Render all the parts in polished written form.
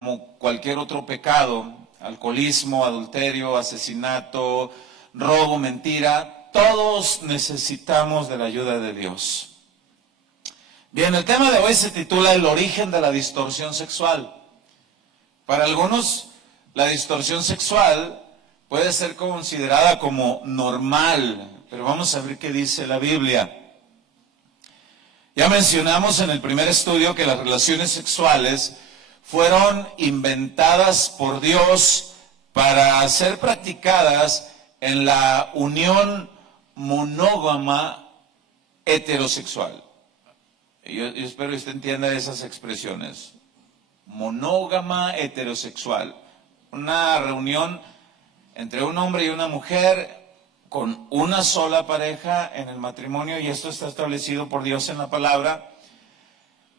como cualquier otro pecado, alcoholismo, adulterio, asesinato, robo, mentira, todos necesitamos de la ayuda de Dios. Bien, el tema de hoy se titula El origen de la distorsión sexual. Para algunos, la distorsión sexual puede ser considerada como normal, pero vamos a ver qué dice la Biblia. Ya mencionamos en el primer estudio que las relaciones sexuales fueron inventadas por Dios para ser practicadas en la unión monógama heterosexual. Yo espero que usted entienda esas expresiones. Monógama heterosexual. Una reunión entre un hombre y una mujer con una sola pareja en el matrimonio, y esto está establecido por Dios en la palabra.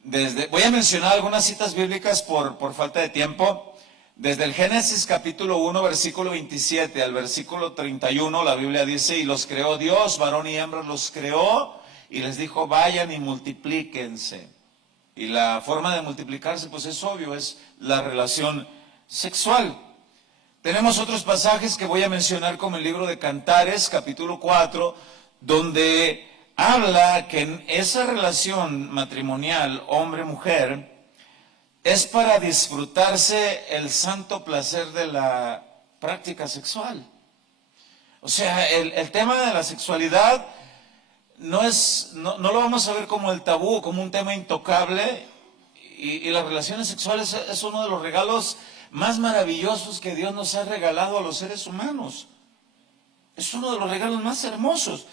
Voy a mencionar algunas citas bíblicas por falta de tiempo. Desde el Génesis capítulo 1, versículo 27 al versículo 31, la Biblia dice: y los creó Dios, varón y hembra los creó, y les dijo, vayan y multiplíquense. Y la forma de multiplicarse, pues es obvio, es la relación sexual. Tenemos otros pasajes que voy a mencionar, como el libro de Cantares, capítulo 4, donde habla que en esa relación matrimonial, hombre-mujer, es para disfrutarse el santo placer de la práctica sexual. O sea, el tema de la sexualidad no lo vamos a ver como el tabú, como un tema intocable, y las relaciones sexuales es uno de los regalos más maravillosos que Dios nos ha regalado a los seres humanos. Es uno de los regalos más hermosos.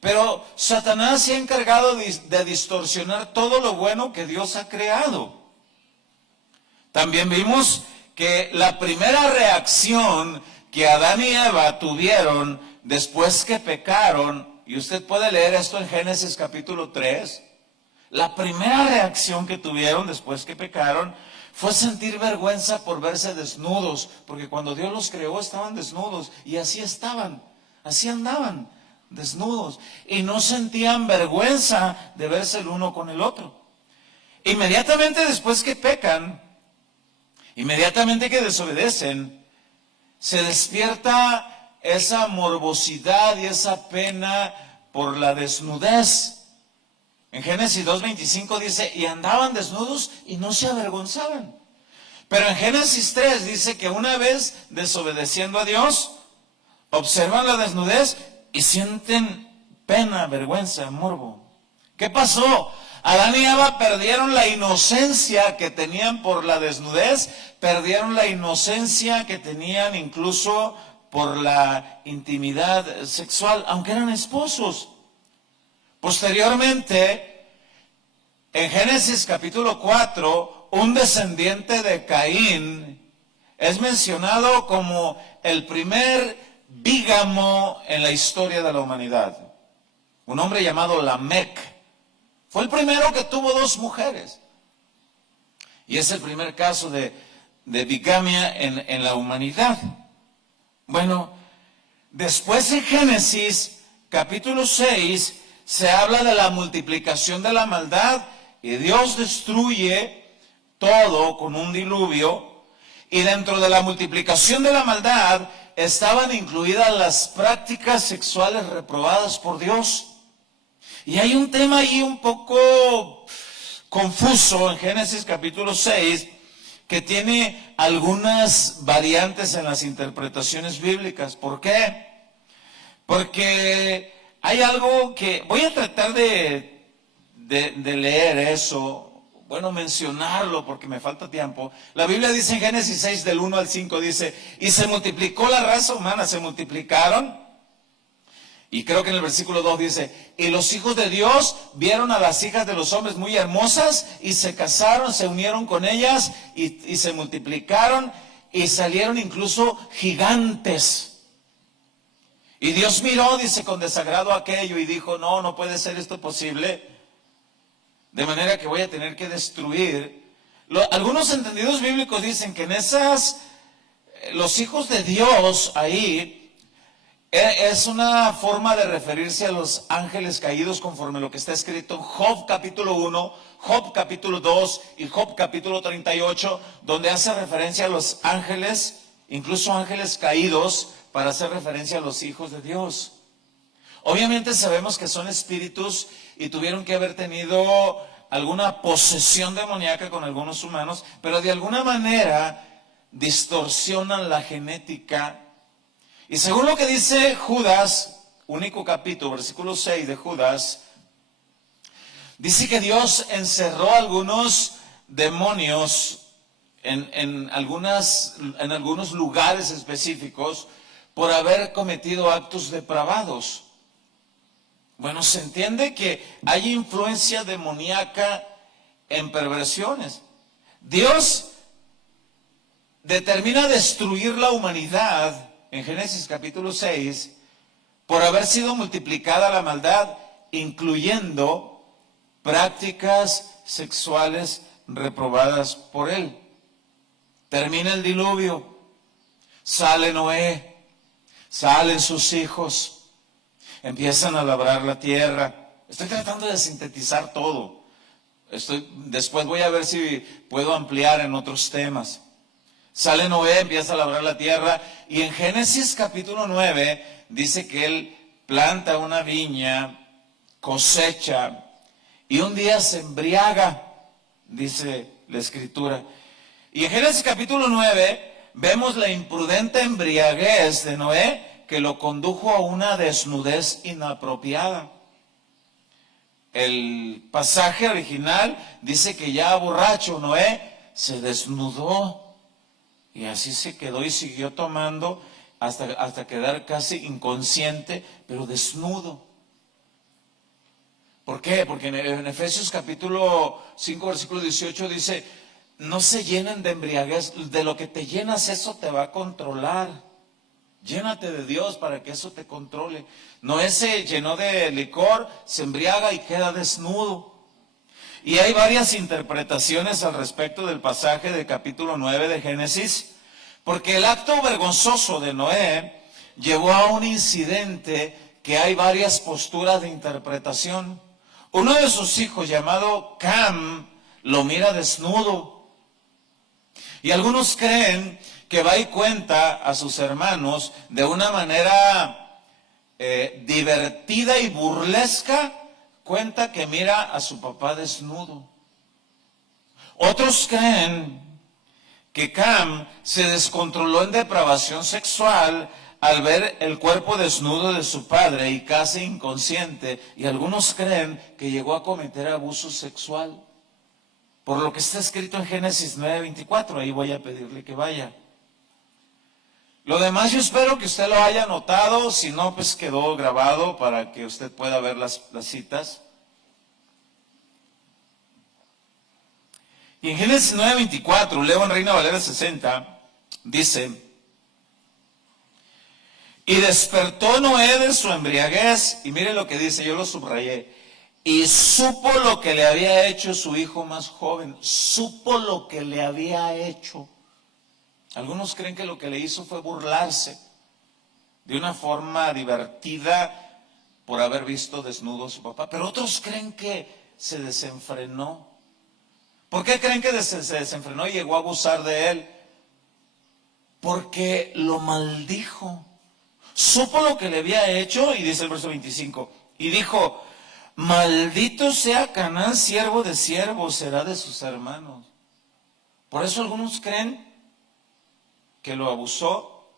Pero Satanás se ha encargado de distorsionar todo lo bueno que Dios ha creado. También vimos que la primera reacción que Adán y Eva tuvieron después que pecaron, y usted puede leer esto en Génesis capítulo 3, la primera reacción que tuvieron después que pecaron fue sentir vergüenza por verse desnudos, porque cuando Dios los creó estaban desnudos, y así estaban, así andaban, desnudos, y no sentían vergüenza de verse el uno con el otro. Inmediatamente después que pecan, inmediatamente que desobedecen, se despierta esa morbosidad y esa pena por la desnudez. En Génesis 2:25 dice, y andaban desnudos y no se avergonzaban. Pero en Génesis 3 dice que una vez desobedeciendo a Dios, observan la desnudez y sienten pena, vergüenza, morbo. ¿Qué pasó? Adán y Eva perdieron la inocencia que tenían por la desnudez, perdieron la inocencia que tenían incluso por la intimidad sexual, aunque eran esposos. Posteriormente, en Génesis capítulo 4, un descendiente de Caín es mencionado como el primer bígamo en la historia de la humanidad. Un hombre llamado Lamec. Fue el primero que tuvo 2 mujeres. Y es el primer caso de bigamia en la humanidad. Bueno, después en Génesis capítulo 6 se habla de la multiplicación de la maldad, y Dios destruye todo con un diluvio, y dentro de la multiplicación de la maldad estaban incluidas las prácticas sexuales reprobadas por Dios. Y hay un tema ahí un poco confuso en Génesis capítulo 6, que tiene algunas variantes en las interpretaciones bíblicas. ¿Por qué? Porque hay algo que voy a tratar de leer eso, bueno, mencionarlo porque me falta tiempo. La Biblia dice en Génesis 6 del 1 al 5, dice, y se multiplicó la raza humana, se multiplicaron. Y creo que en el versículo 2 dice, y los hijos de Dios vieron a las hijas de los hombres muy hermosas, y se casaron, se unieron con ellas, y se multiplicaron, y salieron incluso gigantes. Y Dios miró, dice, con desagrado aquello, y dijo, no puede ser esto posible, de manera que voy a tener que destruir. Algunos entendidos bíblicos dicen que en esas, los hijos de Dios ahí, Es una forma de referirse a los ángeles caídos conforme lo que está escrito en Job capítulo 1, Job capítulo 2 y Job capítulo 38, donde hace referencia a los ángeles, incluso ángeles caídos, para hacer referencia a los hijos de Dios. Obviamente sabemos que son espíritus y tuvieron que haber tenido alguna posesión demoníaca con algunos humanos, pero de alguna manera distorsionan la genética. Y según lo que dice Judas, único capítulo, versículo 6 de Judas, dice que Dios encerró algunos demonios en algunos lugares específicos por haber cometido actos depravados. Bueno, se entiende que hay influencia demoníaca en perversiones. Dios determina destruir la humanidad en Génesis capítulo 6 por haber sido multiplicada la maldad, incluyendo prácticas sexuales reprobadas por él. Termina el diluvio, sale Noé, salen sus hijos, empiezan a labrar la tierra. Estoy tratando de sintetizar todo. Después voy a ver si puedo ampliar en otros temas. Sale Noé, empieza a labrar la tierra, y en Génesis capítulo 9 dice que él planta una viña, cosecha, y un día se embriaga, dice la Escritura. Y en Génesis capítulo 9 vemos la imprudente embriaguez de Noé, que lo condujo a una desnudez inapropiada. El pasaje original dice que ya borracho Noé se desnudó y así se quedó y siguió tomando hasta quedar casi inconsciente, pero desnudo. ¿Por qué? Porque en Efesios capítulo 5 versículo 18 dice: no se llenen de embriaguez, de lo que te llenas eso te va a controlar. Llénate de Dios para que eso te controle. Noé se llenó de licor, se embriaga y queda desnudo. Y hay varias interpretaciones al respecto del pasaje del capítulo 9 de Génesis, porque el acto vergonzoso de Noé llevó a un incidente que hay varias posturas de interpretación. Uno de sus hijos, llamado Cam, lo mira desnudo. Y algunos creen que va y cuenta a sus hermanos de una manera divertida y burlesca, cuenta que mira a su papá desnudo. Otros creen que Cam se descontroló en depravación sexual al ver el cuerpo desnudo de su padre y casi inconsciente, y algunos creen que llegó a cometer abuso sexual, por lo que está escrito en Génesis 9:24, ahí voy a pedirle que vaya. Lo demás yo espero que usted lo haya notado, si no pues quedó grabado para que usted pueda ver las citas. Y en Génesis 9:24, leo en Reina Valera 60, dice: y despertó Noé de su embriaguez, y mire lo que dice, yo lo subrayé, y supo lo que le había hecho su hijo más joven, supo lo que le había hecho. Algunos creen que lo que le hizo fue burlarse de una forma divertida por haber visto desnudo a su papá, pero otros creen que se desenfrenó. ¿Por qué creen que se desenfrenó y llegó a abusar de él? Porque lo maldijo. Supo lo que le había hecho, y dice el verso 25, y dijo: maldito sea Canaán, siervo de siervos será de sus hermanos. Por eso algunos creen que lo abusó,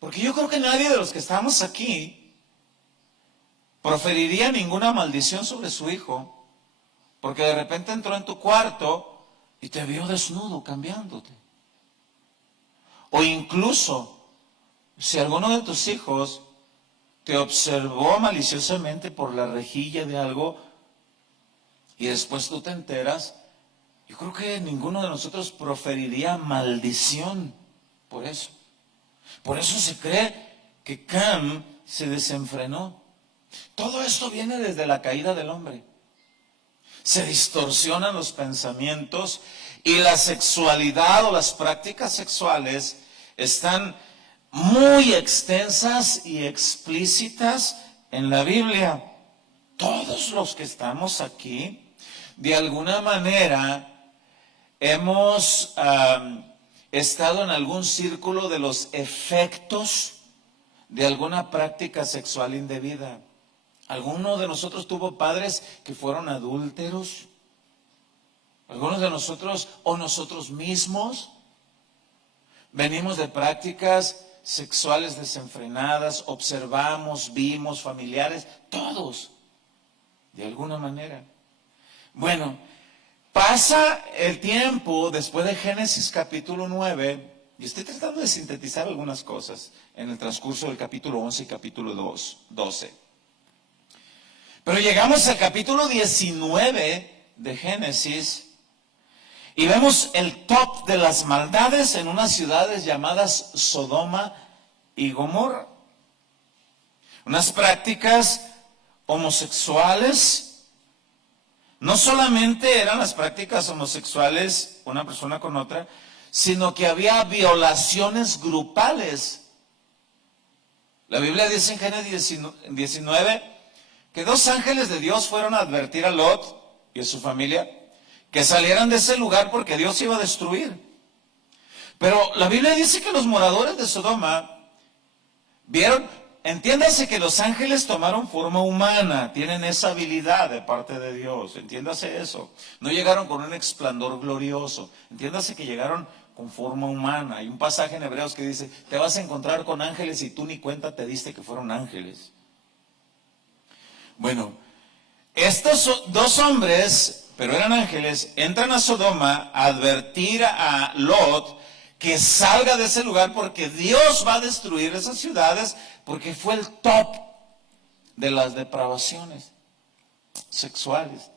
porque yo creo que nadie de los que estamos aquí proferiría ninguna maldición sobre su hijo, porque de repente entró en tu cuarto y te vio desnudo cambiándote. O incluso, si alguno de tus hijos te observó maliciosamente por la rejilla de algo y después tú te enteras, yo creo que ninguno de nosotros proferiría maldición por eso. Por eso se cree que Cam se desenfrenó. Todo esto viene desde la caída del hombre. Se distorsionan los pensamientos y la sexualidad o las prácticas sexuales están muy extensas y explícitas en la Biblia. Todos los que estamos aquí, de alguna manera, hemos estado en algún círculo de los efectos de alguna práctica sexual indebida. ¿Alguno de nosotros tuvo padres que fueron adúlteros? ¿Algunos de nosotros o nosotros mismos venimos de prácticas sexuales desenfrenadas? Observamos, vimos, familiares, todos, de alguna manera. Bueno, pasa el tiempo después de Génesis capítulo 9, y estoy tratando de sintetizar algunas cosas en el transcurso del capítulo 11 y capítulo 12. Pero llegamos al capítulo 19 de Génesis y vemos el top de las maldades en unas ciudades llamadas Sodoma y Gomorra. Unas prácticas homosexuales. No solamente eran las prácticas homosexuales una persona con otra, sino que había violaciones grupales. La Biblia dice en Génesis 19 que 2 ángeles de Dios fueron a advertir a Lot y a su familia que salieran de ese lugar porque Dios iba a destruir. Pero la Biblia dice que los moradores de Sodoma vieron, entiéndase que los ángeles tomaron forma humana, tienen esa habilidad de parte de Dios, entiéndase eso. No llegaron con un esplendor glorioso, entiéndase que llegaron con forma humana. Hay un pasaje en Hebreos que dice, te vas a encontrar con ángeles y tú ni cuenta te diste que fueron ángeles. Bueno, estos 2 hombres, pero eran ángeles, entran a Sodoma a advertir a Lot que salga de ese lugar porque Dios va a destruir esas ciudades porque fue el top de las depravaciones sexuales.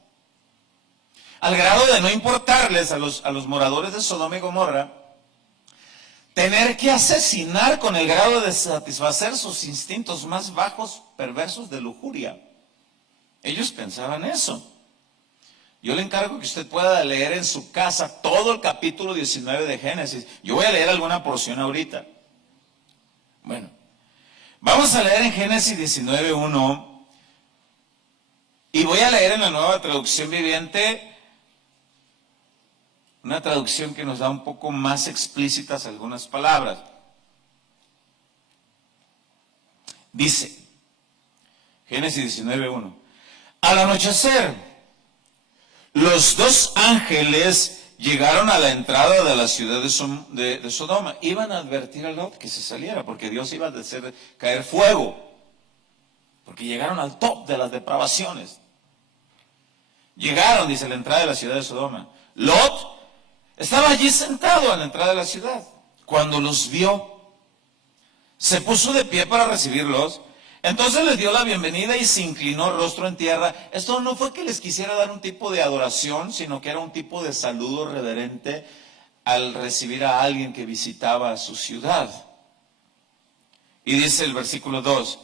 Al grado de no importarles a los moradores de Sodoma y Gomorra tener que asesinar con el grado de satisfacer sus instintos más bajos, perversos de lujuria. Ellos pensaban eso. Yo le encargo que usted pueda leer en su casa todo el capítulo 19 de Génesis. Yo voy a leer alguna porción ahorita. Bueno, vamos a leer en Génesis 19:1 y voy a leer en la Nueva Traducción Viviente, una traducción que nos da un poco más explícitas algunas palabras. Dice, Génesis 19:1, al anochecer, los 2 ángeles llegaron a la entrada de la ciudad de Sodoma. Iban a advertir a Lot que se saliera, porque Dios iba a hacer caer fuego. Porque llegaron al top de las depravaciones. Llegaron, dice, a la entrada de la ciudad de Sodoma. Lot estaba allí sentado a la entrada de la ciudad. Cuando los vio, se puso de pie para recibirlos. Entonces les dio la bienvenida y se inclinó rostro en tierra. Esto no fue que les quisiera dar un tipo de adoración, sino que era un tipo de saludo reverente al recibir a alguien que visitaba su ciudad. Y dice el versículo 2,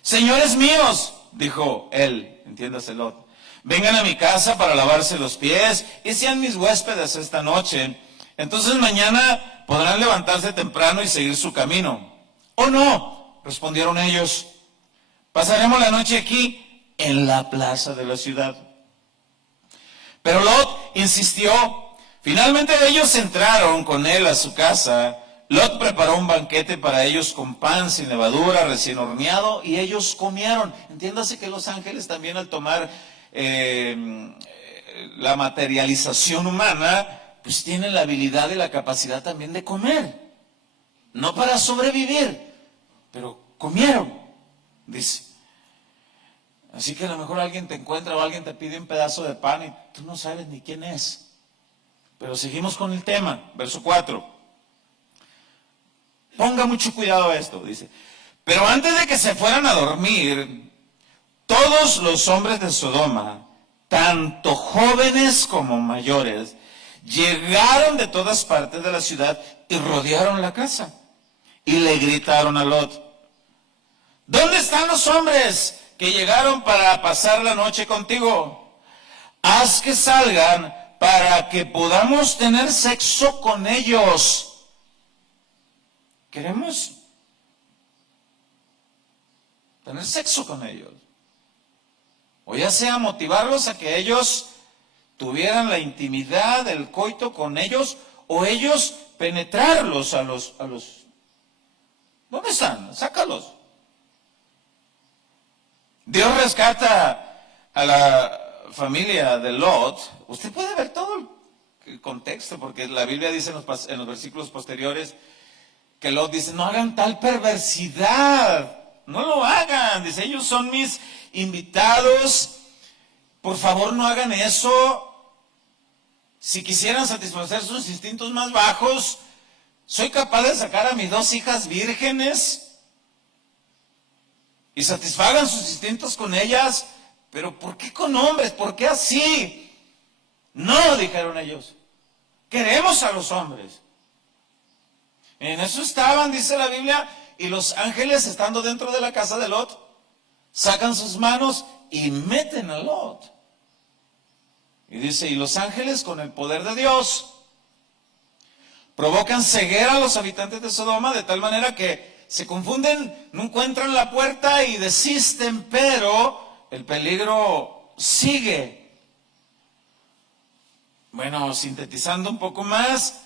señores míos, dijo él, entiéndase Lot, vengan a mi casa para lavarse los pies y sean mis huéspedes esta noche. Entonces mañana podrán levantarse temprano y seguir su camino. ¿O no?, respondieron ellos. Pasaremos la noche aquí en la plaza de la ciudad. Pero Lot insistió. Finalmente ellos entraron con él a su casa. Lot preparó un banquete para ellos con pan sin levadura, recién horneado, y ellos comieron. Entiéndase que los ángeles también, al tomar la materialización humana, pues tienen la habilidad y la capacidad también de comer. No para sobrevivir, pero comieron, dice. Así que a lo mejor alguien te encuentra o alguien te pide un pedazo de pan y tú no sabes ni quién es. Pero seguimos con el tema, verso 4. Ponga mucho cuidado a esto, dice. Pero antes de que se fueran a dormir, todos los hombres de Sodoma, tanto jóvenes como mayores, llegaron de todas partes de la ciudad y rodearon la casa. Y le gritaron a Lot, ¿dónde están los hombres que llegaron para pasar la noche contigo? Haz que salgan para que podamos tener sexo con ellos. Queremos tener sexo con ellos. O ya sea motivarlos a que ellos tuvieran la intimidad, el coito con ellos, o ellos penetrarlos a los... ¿Dónde están? Sácalos. Dios rescata a la familia de Lot. Usted puede ver todo el contexto, porque la Biblia dice en los versículos posteriores que Lot dice, no hagan tal perversidad, no lo hagan. Dice, ellos son mis invitados, por favor no hagan eso. Si quisieran satisfacer sus instintos más bajos, soy capaz de sacar a mis 2 hijas vírgenes y satisfagan sus instintos con ellas, pero ¿por qué con hombres? ¿Por qué así? No, dijeron ellos, queremos a los hombres. En eso estaban, dice la Biblia, y los ángeles, estando dentro de la casa de Lot, sacan sus manos y meten a Lot. Y dice, y los ángeles con el poder de Dios provocan ceguera a los habitantes de Sodoma, de tal manera que se confunden, no encuentran la puerta y desisten, pero el peligro sigue. Bueno, sintetizando un poco más,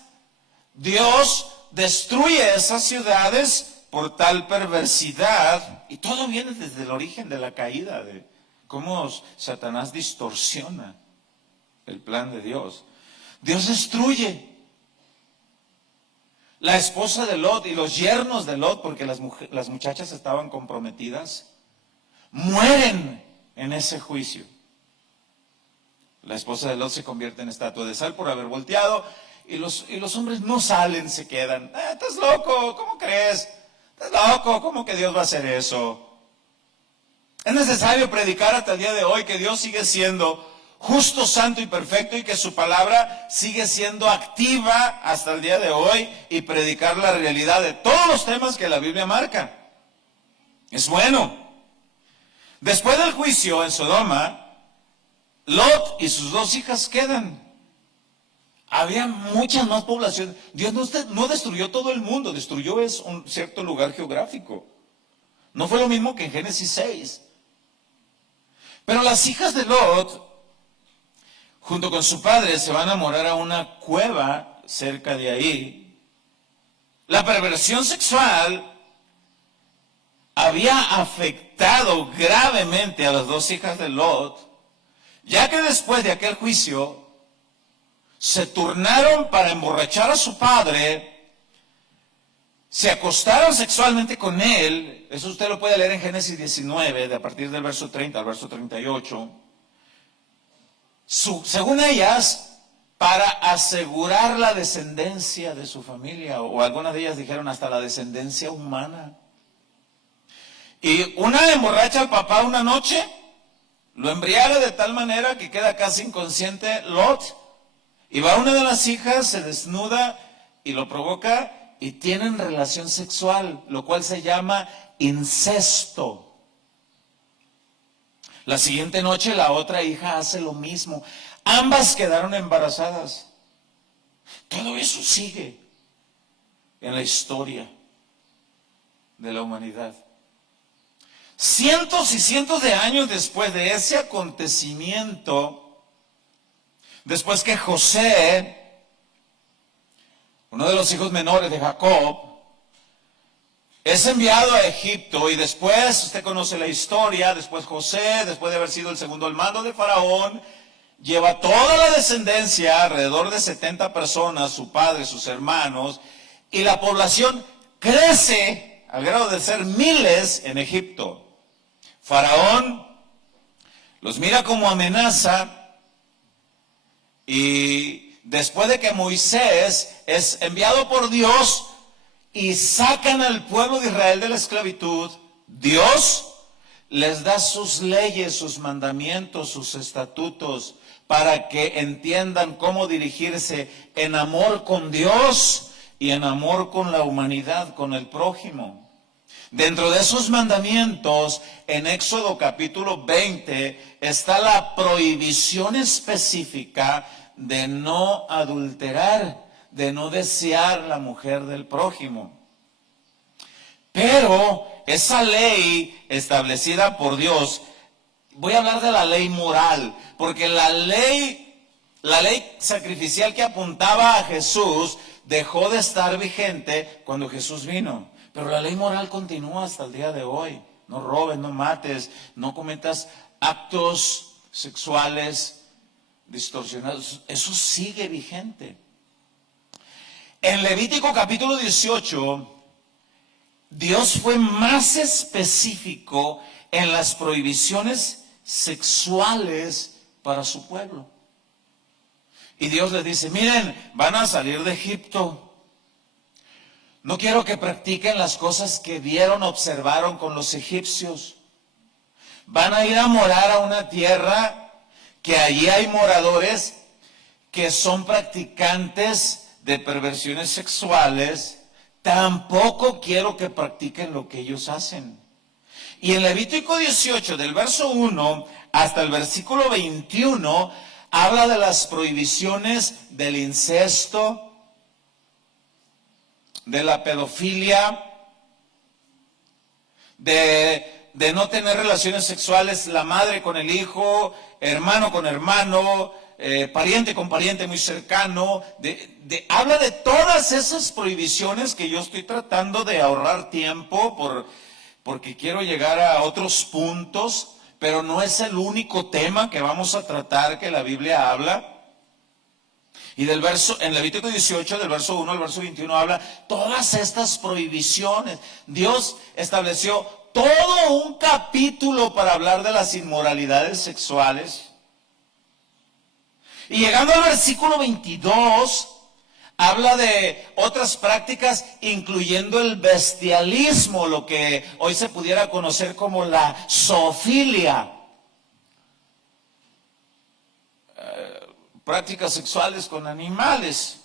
Dios destruye esas ciudades por tal perversidad, y todo viene desde el origen de la caída, de cómo Satanás distorsiona el plan de Dios. Dios destruye. La esposa de Lot y los yernos de Lot, porque las muchachas estaban comprometidas, mueren en ese juicio. La esposa de Lot se convierte en estatua de sal por haber volteado, y los hombres no salen, se quedan. ¿Estás loco? ¿Cómo crees? ¿Estás loco? ¿Cómo que Dios va a hacer eso? Es necesario predicar hasta el día de hoy que Dios sigue siendo justo, santo y perfecto, y que su palabra sigue siendo activa hasta el día de hoy, y predicar la realidad de todos los temas que la Biblia marca. Es bueno. Después del juicio en Sodoma, Lot y sus 2 hijas quedan. Había mucha más población. Dios no destruyó todo el mundo, destruyó un cierto lugar geográfico. No fue lo mismo que en Génesis 6. Pero las hijas de Lot, junto con su padre, se van a morar a una cueva cerca de ahí. La perversión sexual había afectado gravemente a las 2 hijas de Lot, ya que después de aquel juicio se turnaron para emborrachar a su padre, se acostaron sexualmente con él. Eso usted lo puede leer en Génesis 19, a partir del verso 30 al verso 38. Según ellas, para asegurar la descendencia de su familia, o algunas de ellas dijeron hasta la descendencia humana. Y una emborracha al papá una noche, lo embriaga de tal manera que queda casi inconsciente Lot, y va una de las hijas, se desnuda y lo provoca, y tienen relación sexual, lo cual se llama incesto. La siguiente noche la otra hija hace lo mismo. Ambas quedaron embarazadas. Todo eso sigue en la historia de la humanidad. Cientos y cientos de años después de ese acontecimiento, después que José, uno de los hijos menores de Jacob, es enviado a Egipto, y después, usted conoce la historia, después José, después de haber sido el segundo al mando de Faraón, lleva toda la descendencia, alrededor de 70 personas, su padre, sus hermanos, y la población crece al grado de ser miles en Egipto. Faraón los mira como amenaza, y después de que Moisés es enviado por Dios y sacan al pueblo de Israel de la esclavitud, Dios les da sus leyes, sus mandamientos, sus estatutos, para que entiendan cómo dirigirse en amor con Dios y en amor con la humanidad, con el prójimo. Dentro de esos mandamientos, en Éxodo capítulo 20, está la prohibición específica de no adulterar, de no desear la mujer del prójimo. Pero esa ley establecida por Dios, voy a hablar de la ley moral, porque la ley sacrificial que apuntaba a Jesús dejó de estar vigente cuando Jesús vino. Pero la ley moral continúa hasta el día de hoy. No robes, no mates, no cometas actos sexuales distorsionados. Eso sigue vigente. En Levítico capítulo 18, Dios fue más específico en las prohibiciones sexuales para su pueblo. Y Dios les dice, miren, van a salir de Egipto. No quiero que practiquen las cosas que vieron, observaron con los egipcios. Van a ir a morar a una tierra que allí hay moradores que son practicantes de perversiones sexuales. Tampoco quiero que practiquen lo que ellos hacen. Y en Levítico 18, del verso 1 hasta el versículo 21, habla de las prohibiciones del incesto, de la pedofilia, de no tener relaciones sexuales la madre con el hijo, hermano con hermano, pariente con pariente muy cercano. Habla de todas esas prohibiciones que yo estoy tratando de ahorrar tiempo porque quiero llegar a otros puntos, pero no es el único tema que vamos a tratar que la Biblia habla. Y en Levítico 18, del verso 1 al verso 21, habla todas estas prohibiciones. Dios estableció todo un capítulo para hablar de las inmoralidades sexuales. Y llegando al versículo 22, habla de otras prácticas, incluyendo el bestialismo, lo que hoy se pudiera conocer como la zoofilia. Prácticas sexuales con animales.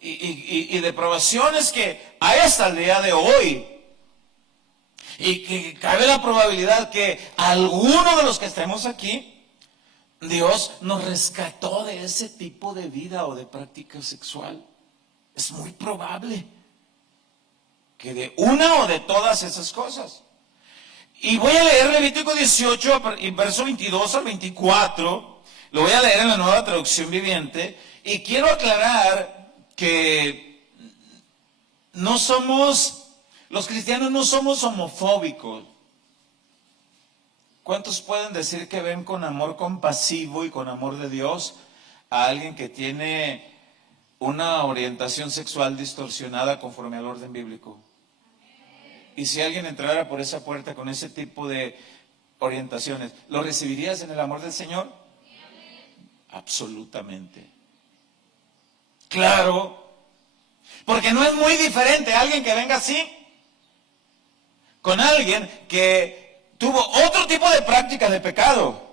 Y depravaciones que hay hasta el día de hoy. Y que cabe la probabilidad que alguno de los que estemos aquí, Dios nos rescató de ese tipo de vida o de práctica sexual. Es muy probable que de una o de todas esas cosas. Y voy a leer Levítico 18, verso 22 al 24. Lo voy a leer en la Nueva Traducción Viviente. Y quiero aclarar que los cristianos no somos homofóbicos. ¿Cuántos pueden decir que ven con amor compasivo y con amor de Dios a alguien que tiene una orientación sexual distorsionada conforme al orden bíblico? Y si alguien entrara por esa puerta con ese tipo de orientaciones, ¿lo recibirías en el amor del Señor? Absolutamente. Claro, porque no es muy diferente alguien que venga así con alguien que tuvo otro tipo de práctica de pecado.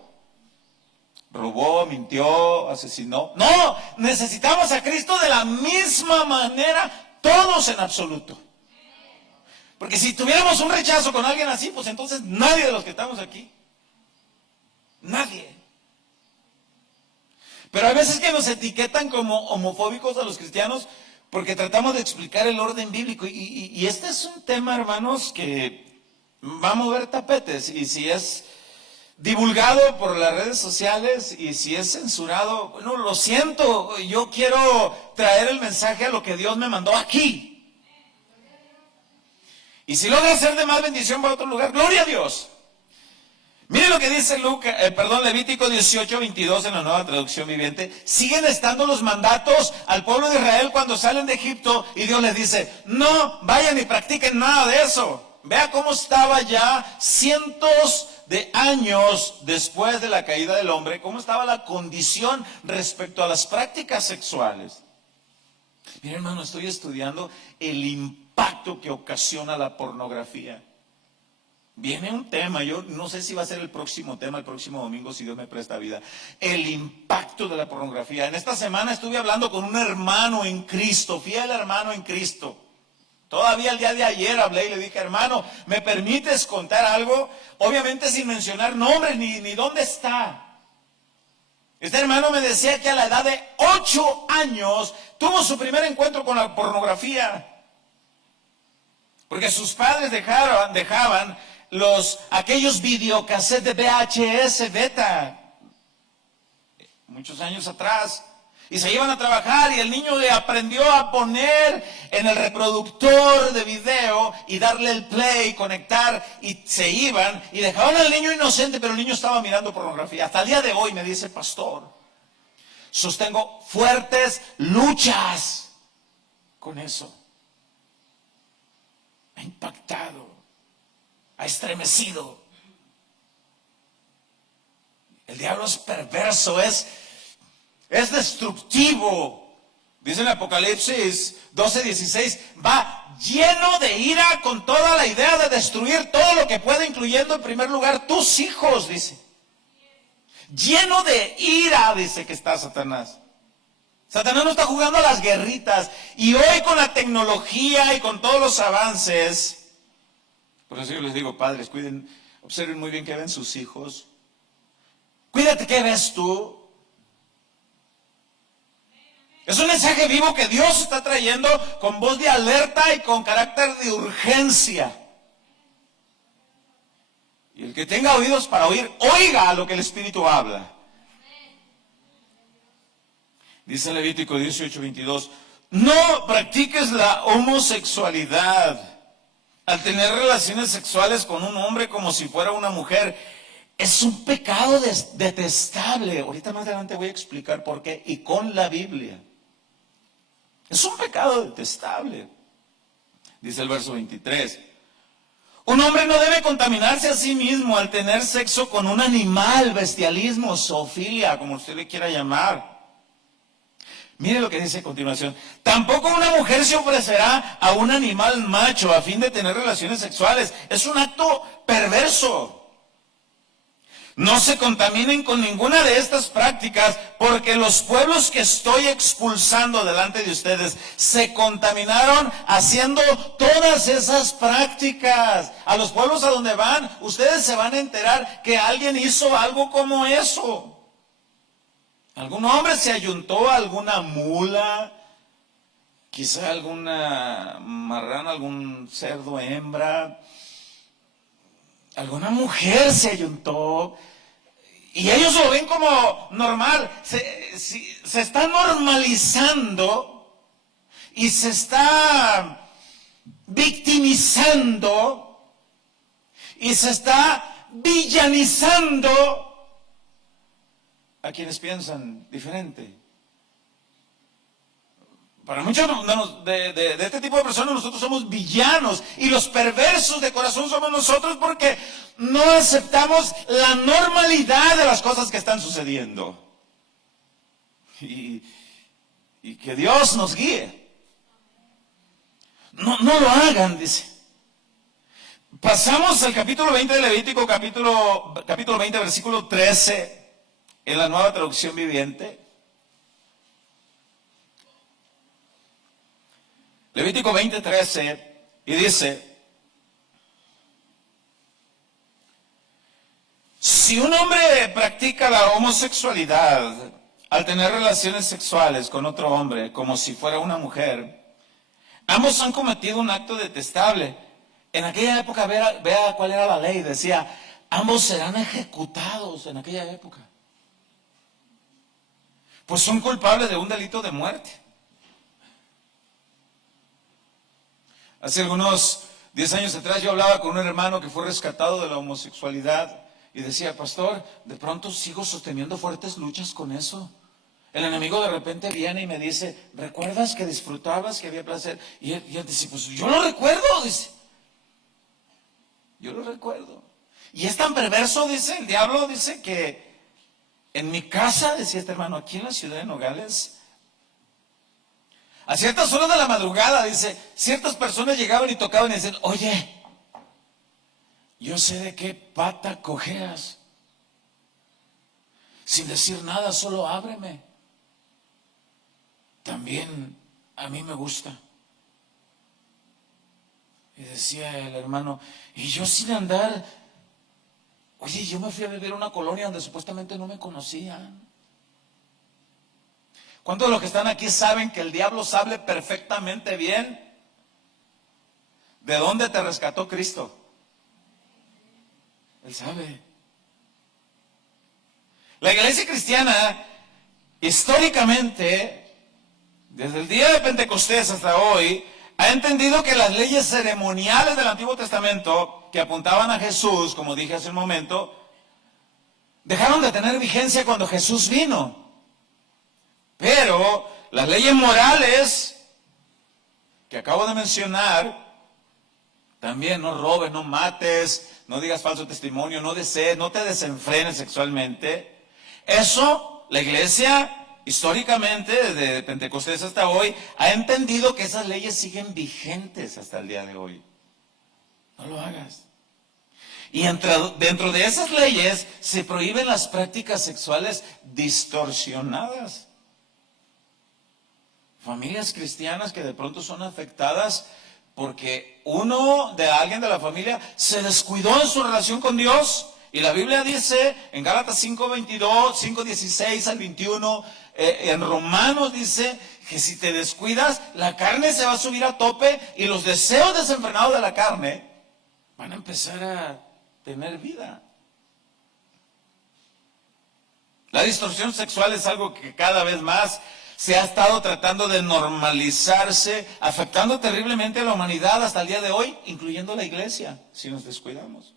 Robó, mintió, asesinó. No, necesitamos a Cristo de la misma manera, todos en absoluto. Porque si tuviéramos un rechazo con alguien así, pues entonces nadie de los que estamos aquí. Nadie. Pero hay veces que nos etiquetan como homofóbicos a los cristianos porque tratamos de explicar el orden bíblico. Y este es un tema, hermanos, que va a mover tapetes. Y si es divulgado por las redes sociales y si es censurado, bueno, lo siento, yo quiero traer el mensaje a lo que Dios me mandó aquí. Y si logra ser de más bendición para otro lugar, gloria a Dios. Mire lo que dice Levítico 18, 22 en la Nueva Traducción Viviente. Siguen estando los mandatos al pueblo de Israel cuando salen de Egipto y Dios les dice, no vayan y practiquen nada de eso. Vea cómo estaba ya cientos de años después de la caída del hombre, cómo estaba la condición respecto a las prácticas sexuales. Mire, hermano, estoy estudiando el impacto que ocasiona la pornografía. Viene un tema, yo no sé si va a ser el próximo tema, el próximo domingo, si Dios me presta vida. El impacto de la pornografía. En esta semana estuve hablando con un hermano en Cristo, fiel hermano en Cristo. Todavía el día de ayer hablé y le dije, hermano, ¿me permites contar algo? Obviamente sin mencionar nombres ni dónde está. Este hermano me decía que a la edad de 8 años tuvo su primer encuentro con la pornografía. Porque sus padres dejaban aquellos videocassettes de VHS beta, muchos años atrás, y se iban a trabajar y el niño aprendió a poner en el reproductor de video y darle el play, conectar, y se iban y dejaban al niño inocente, pero el niño estaba mirando pornografía. Hasta el día de hoy me dice, pastor, sostengo fuertes luchas con eso. Ha impactado, ha estremecido. El diablo es perverso, es destructivo. Dice en Apocalipsis 12:16, va lleno de ira con toda la idea de destruir todo lo que puede, incluyendo en primer lugar tus hijos, dice. Lleno de ira, dice que está Satanás. Satanás no está jugando a las guerritas. Y hoy con la tecnología y con todos los avances, por eso yo les digo, padres, cuiden, observen muy bien qué ven sus hijos. Cuídate qué ves tú. Es un mensaje vivo que Dios está trayendo con voz de alerta y con carácter de urgencia. Y el que tenga oídos para oír, oiga lo que el Espíritu habla. Dice Levítico 18:22, no practiques la homosexualidad. Al tener relaciones sexuales con un hombre como si fuera una mujer, es un pecado detestable. Ahorita más adelante voy a explicar por qué, y con la Biblia. Es un pecado detestable. Dice el verso 23. Un hombre no debe contaminarse a sí mismo al tener sexo con un animal, bestialismo, zoofilia, como usted le quiera llamar. Mire lo que dice a continuación. Tampoco una mujer se ofrecerá a un animal macho a fin de tener relaciones sexuales. Es un acto perverso. No se contaminen con ninguna de estas prácticas, porque los pueblos que estoy expulsando delante de ustedes se contaminaron haciendo todas esas prácticas. A los pueblos a donde van, ustedes se van a enterar que alguien hizo algo como eso. Algún hombre se ayuntó a alguna mula, quizá alguna marrana, algún cerdo hembra. Alguna mujer se ayuntó y ellos lo ven como normal. Se está normalizando y se está victimizando y se está villanizando a quienes piensan diferente. Para muchos de este tipo de personas nosotros somos villanos y los perversos de corazón somos nosotros porque no aceptamos la normalidad de las cosas que están sucediendo. Y que Dios nos guíe. No lo hagan, dice. Pasamos al capítulo 20 de Levítico, capítulo 20, versículo 13, en la Nueva Traducción Viviente. Levítico 20:13, y dice, si un hombre practica la homosexualidad al tener relaciones sexuales con otro hombre como si fuera una mujer, ambos han cometido un acto detestable. En aquella época, vea cuál era la ley, decía, ambos serán ejecutados en aquella época. Pues son culpables de un delito de muerte. Hace algunos 10 años atrás yo hablaba con un hermano que fue rescatado de la homosexualidad y decía, pastor, de pronto sigo sosteniendo fuertes luchas con eso. El enemigo de repente viene y me dice, ¿recuerdas que disfrutabas, que había placer? Y él dice, pues yo lo recuerdo, dice. Yo lo recuerdo. Y es tan perverso, dice, el diablo dice que en mi casa, decía este hermano, aquí en la ciudad de Nogales, a ciertas horas de la madrugada, dice, ciertas personas llegaban y tocaban y decían, oye, yo sé de qué pata cojeas. Sin decir nada, solo ábreme. También a mí me gusta. Y decía el hermano, y yo sin andar, oye, yo me fui a vivir a una colonia donde supuestamente no me conocían. ¿Cuántos de los que están aquí saben que el diablo sabe perfectamente bien ¿De dónde te rescató Cristo? Él sabe. La iglesia cristiana, históricamente, desde el día de Pentecostés hasta hoy, ha entendido que las leyes ceremoniales del Antiguo Testamento, que apuntaban a Jesús, como dije hace un momento, dejaron de tener vigencia cuando Jesús vino. Pero las leyes morales que acabo de mencionar, también no robes, no mates, no digas falso testimonio, no desees, no te desenfrenes sexualmente. Eso, la iglesia, históricamente, desde Pentecostés hasta hoy, ha entendido que esas leyes siguen vigentes hasta el día de hoy. No lo hagas. Y dentro de esas leyes se prohíben las prácticas sexuales distorsionadas. Familias cristianas que de pronto son afectadas porque alguien de la familia se descuidó en su relación con Dios. Y la Biblia dice en Gálatas 5:22, 5:16 al 21, en Romanos dice que si te descuidas, la carne se va a subir a tope y los deseos desenfrenados de la carne van a empezar a tener vida. La distorsión sexual es algo que cada vez más se ha estado tratando de normalizarse, afectando terriblemente a la humanidad hasta el día de hoy, incluyendo la iglesia, si nos descuidamos.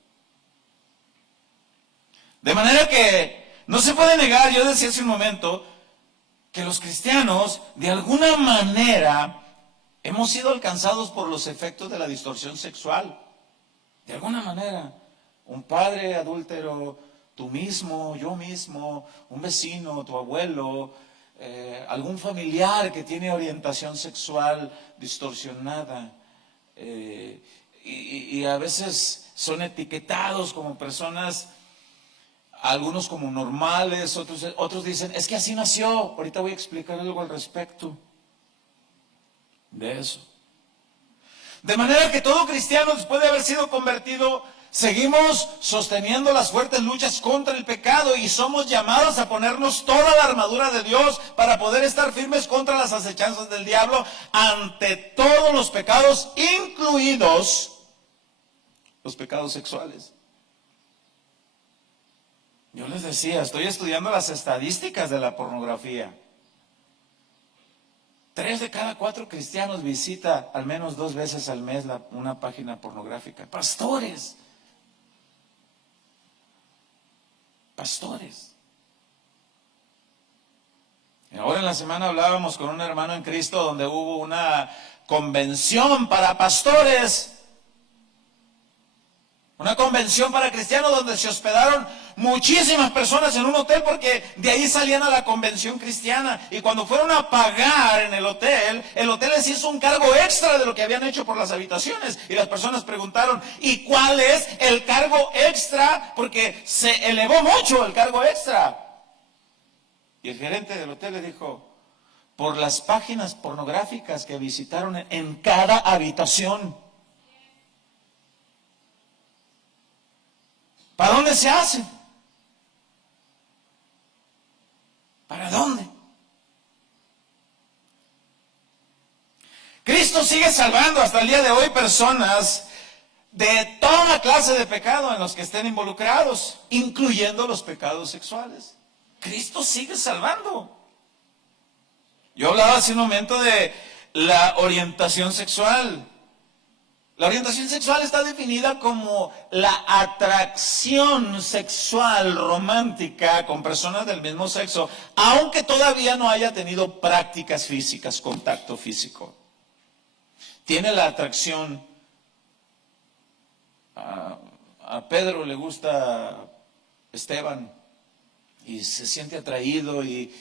De manera que no se puede negar, yo decía hace un momento, que los cristianos, de alguna manera, hemos sido alcanzados por los efectos de la distorsión sexual. De alguna manera, un padre adúltero, tú mismo, yo mismo, un vecino, tu abuelo, algún familiar que tiene orientación sexual distorsionada, y a veces son etiquetados como personas, algunos como normales, otros dicen, es que así nació. Ahorita voy a explicar algo al respecto de eso. De manera que todo cristiano, después de haber sido convertido, seguimos sosteniendo las fuertes luchas contra el pecado y somos llamados a ponernos toda la armadura de Dios para poder estar firmes contra las acechanzas del diablo ante todos los pecados, incluidos los pecados sexuales. Yo les decía, estoy estudiando las estadísticas de la pornografía. 3 de cada 4 cristianos visita al menos 2 veces al mes una página pornográfica. Pastores. Ahora en la semana hablábamos con un hermano en Cristo donde hubo una convención para pastores. Una convención para cristianos donde se hospedaron muchísimas personas en un hotel porque de ahí salían a la convención cristiana. Y cuando fueron a pagar en el hotel les hizo un cargo extra de lo que habían hecho por las habitaciones. Y las personas preguntaron, ¿y cuál es el cargo extra? Porque se elevó mucho el cargo extra. Y el gerente del hotel le dijo, por las páginas pornográficas que visitaron en cada habitación. ¿Para dónde se hacen? ¿Para dónde? Cristo sigue salvando hasta el día de hoy personas de toda clase de pecado en los que estén involucrados, incluyendo los pecados sexuales. Cristo sigue salvando. Yo hablaba hace un momento de la orientación sexual. La orientación sexual está definida como la atracción sexual romántica con personas del mismo sexo, aunque todavía no haya tenido prácticas físicas, contacto físico. Tiene la atracción. A Pedro le gusta Esteban y se siente atraído y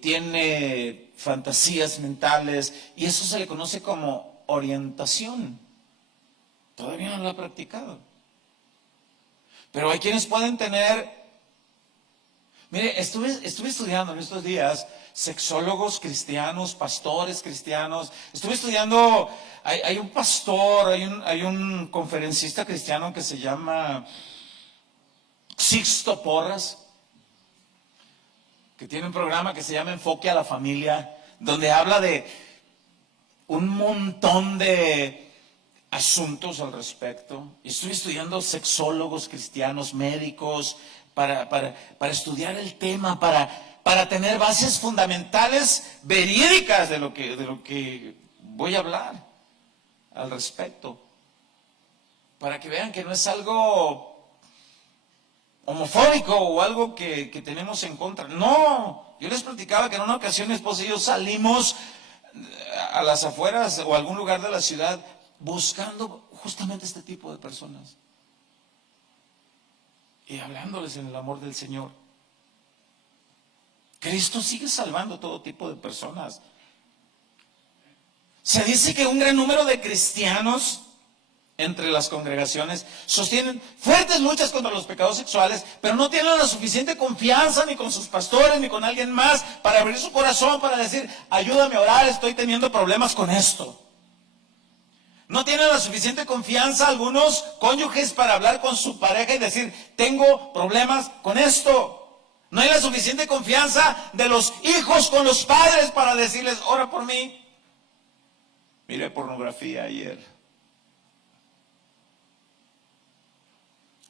tiene fantasías mentales y eso se le conoce como orientación. Todavía no lo ha practicado. Pero hay quienes pueden tener. Mire, estuve estudiando en estos días sexólogos cristianos, pastores cristianos. Estuve estudiando, hay un pastor, hay un conferencista cristiano que se llama Sixto Porras, que tiene un programa que se llama Enfoque a la Familia, donde habla de un montón de asuntos al respecto. Estoy estudiando sexólogos cristianos, médicos, para estudiar el tema, para tener bases fundamentales verídicas de lo que voy a hablar al respecto. Para que vean que no es algo homofóbico o algo que tenemos en contra. No, yo les platicaba que en una ocasión mi esposa y yo salimos a las afueras o a algún lugar de la ciudad buscando justamente este tipo de personas y hablándoles en el amor del Señor. Cristo sigue salvando todo tipo de personas. Se dice que un gran número de cristianos entre las congregaciones sostienen fuertes luchas contra los pecados sexuales, pero no tienen la suficiente confianza ni con sus pastores ni con alguien más para abrir su corazón, para decir, ayúdame a orar, estoy teniendo problemas con esto. No tienen la suficiente confianza algunos cónyuges para hablar con su pareja y decir, tengo problemas con esto. No hay la suficiente confianza de los hijos con los padres para decirles, ora por mí. Miré pornografía ayer.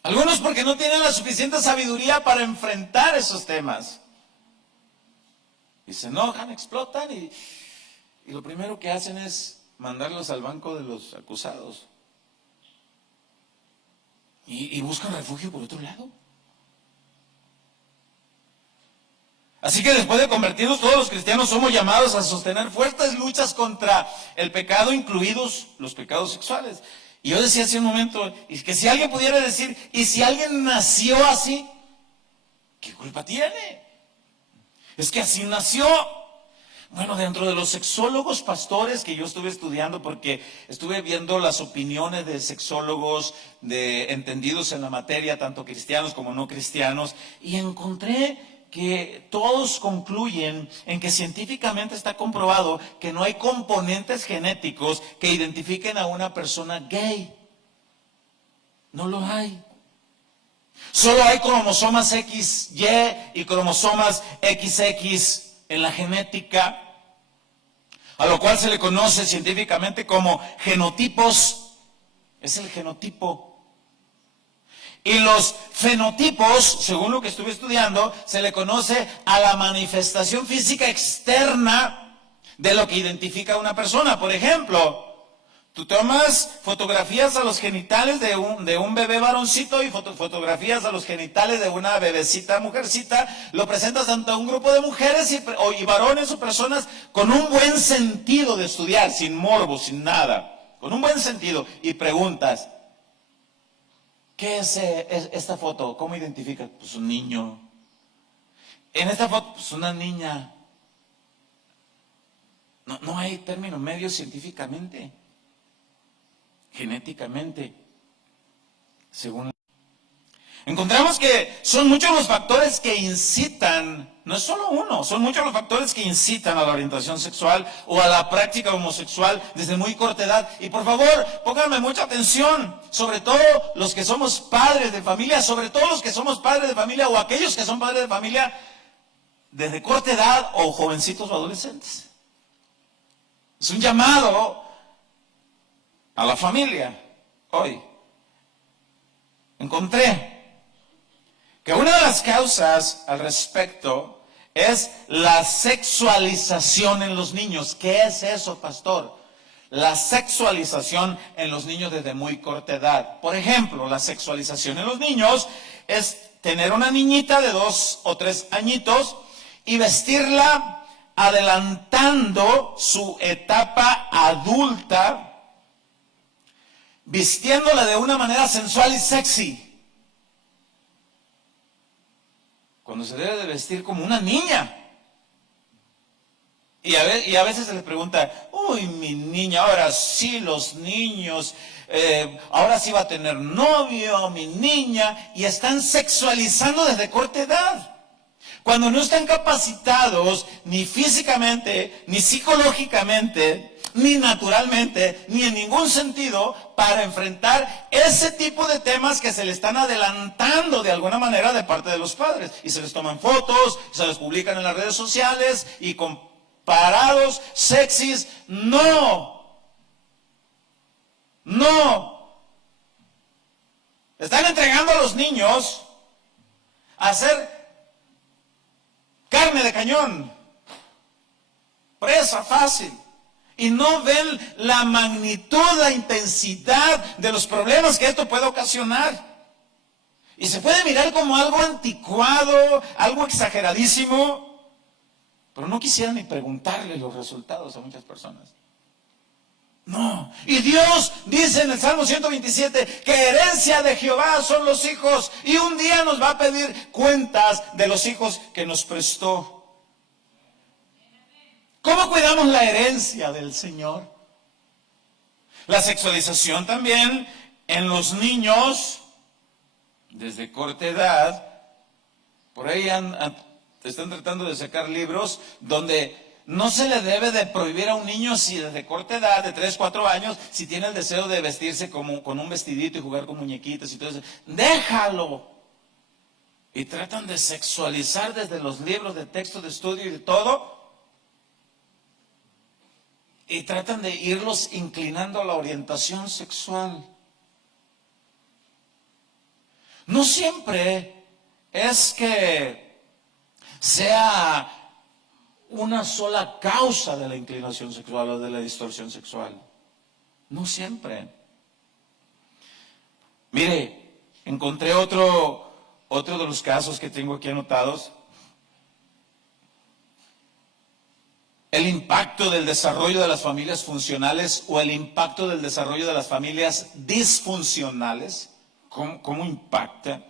Algunos porque no tienen la suficiente sabiduría para enfrentar esos temas. Y se enojan, explotan y lo primero que hacen es mandarlos al banco de los acusados. Y buscan refugio por otro lado. Así que después de convertirnos, todos los cristianos somos llamados a sostener fuertes luchas contra el pecado, incluidos los pecados sexuales. Y yo decía hace un momento, y que si alguien pudiera decir, ¿y si alguien nació así? ¿Qué culpa tiene? Es que así nació. Bueno, dentro de los sexólogos pastores que yo estuve estudiando, porque estuve viendo las opiniones de sexólogos, de entendidos en la materia, tanto cristianos como no cristianos, y encontré que todos concluyen en que científicamente está comprobado que no hay componentes genéticos que identifiquen a una persona gay. No lo hay. Solo hay cromosomas XY y cromosomas XX en la genética, a lo cual se le conoce científicamente como genotipos. Es el genotipo. Y los fenotipos, según lo que estuve estudiando, se le conoce a la manifestación física externa de lo que identifica a una persona. Por ejemplo, tú tomas fotografías a los genitales de un bebé varoncito y fotografías a los genitales de una bebecita mujercita, lo presentas ante un grupo de mujeres y varones o personas con un buen sentido de estudiar, sin morbo, sin nada, con un buen sentido, y preguntas, ¿qué es esta foto? ¿Cómo identifica? Pues un niño. En esta foto, pues una niña. No hay término medio científicamente, genéticamente, según. Encontramos que son muchos los factores que incitan, no es solo uno, son muchos los factores que incitan a la orientación sexual o a la práctica homosexual desde muy corta edad. Y por favor, pónganme mucha atención, sobre todo los que somos padres de familia, sobre todo los que somos padres de familia o aquellos que son padres de familia desde corta edad o jovencitos o adolescentes. Es un llamado a la familia hoy. Encontré que una de las causas al respecto es la sexualización en los niños. ¿Qué es eso, pastor? La sexualización en los niños desde muy corta edad. Por ejemplo, la sexualización en los niños es tener una niñita de 2 o 3 añitos y vestirla adelantando su etapa adulta, vistiéndola de una manera sensual y sexy, cuando se debe de vestir como una niña. Y a veces se les pregunta, uy, mi niña, ahora sí los niños, ahora sí va a tener novio, mi niña, y están sexualizando desde corta edad, cuando no están capacitados ni físicamente, ni psicológicamente, ni naturalmente, ni en ningún sentido para enfrentar ese tipo de temas que se le están adelantando de alguna manera de parte de los padres. Y se les toman fotos, se les publican en las redes sociales y comparados, sexys. No. No. Están entregando a los niños a hacer carne de cañón, presa fácil. Y no ven la magnitud, la intensidad de los problemas que esto puede ocasionar. Y se puede mirar como algo anticuado, algo exageradísimo, pero no quisiera ni preguntarle los resultados a muchas personas. No. Y Dios dice en el Salmo 127 que herencia de Jehová son los hijos, y un día nos va a pedir cuentas de los hijos que nos prestó. ¿Cómo cuidamos la herencia del Señor? La sexualización también en los niños desde corta edad. Por ahí están tratando de sacar libros donde no se le debe de prohibir a un niño, si desde corta edad, de 3, 4 años, si tiene el deseo de vestirse como con un vestidito y jugar con muñequitas y todo eso, déjalo. Y tratan de sexualizar desde los libros de texto de estudio y de todo. Y tratan de irlos inclinando a la orientación sexual. No siempre es que sea una sola causa de la inclinación sexual o de la distorsión sexual. No siempre. Mire, encontré otro de los casos que tengo aquí anotados. El impacto del desarrollo de las familias funcionales o el impacto del desarrollo de las familias disfuncionales. ¿Cómo impacta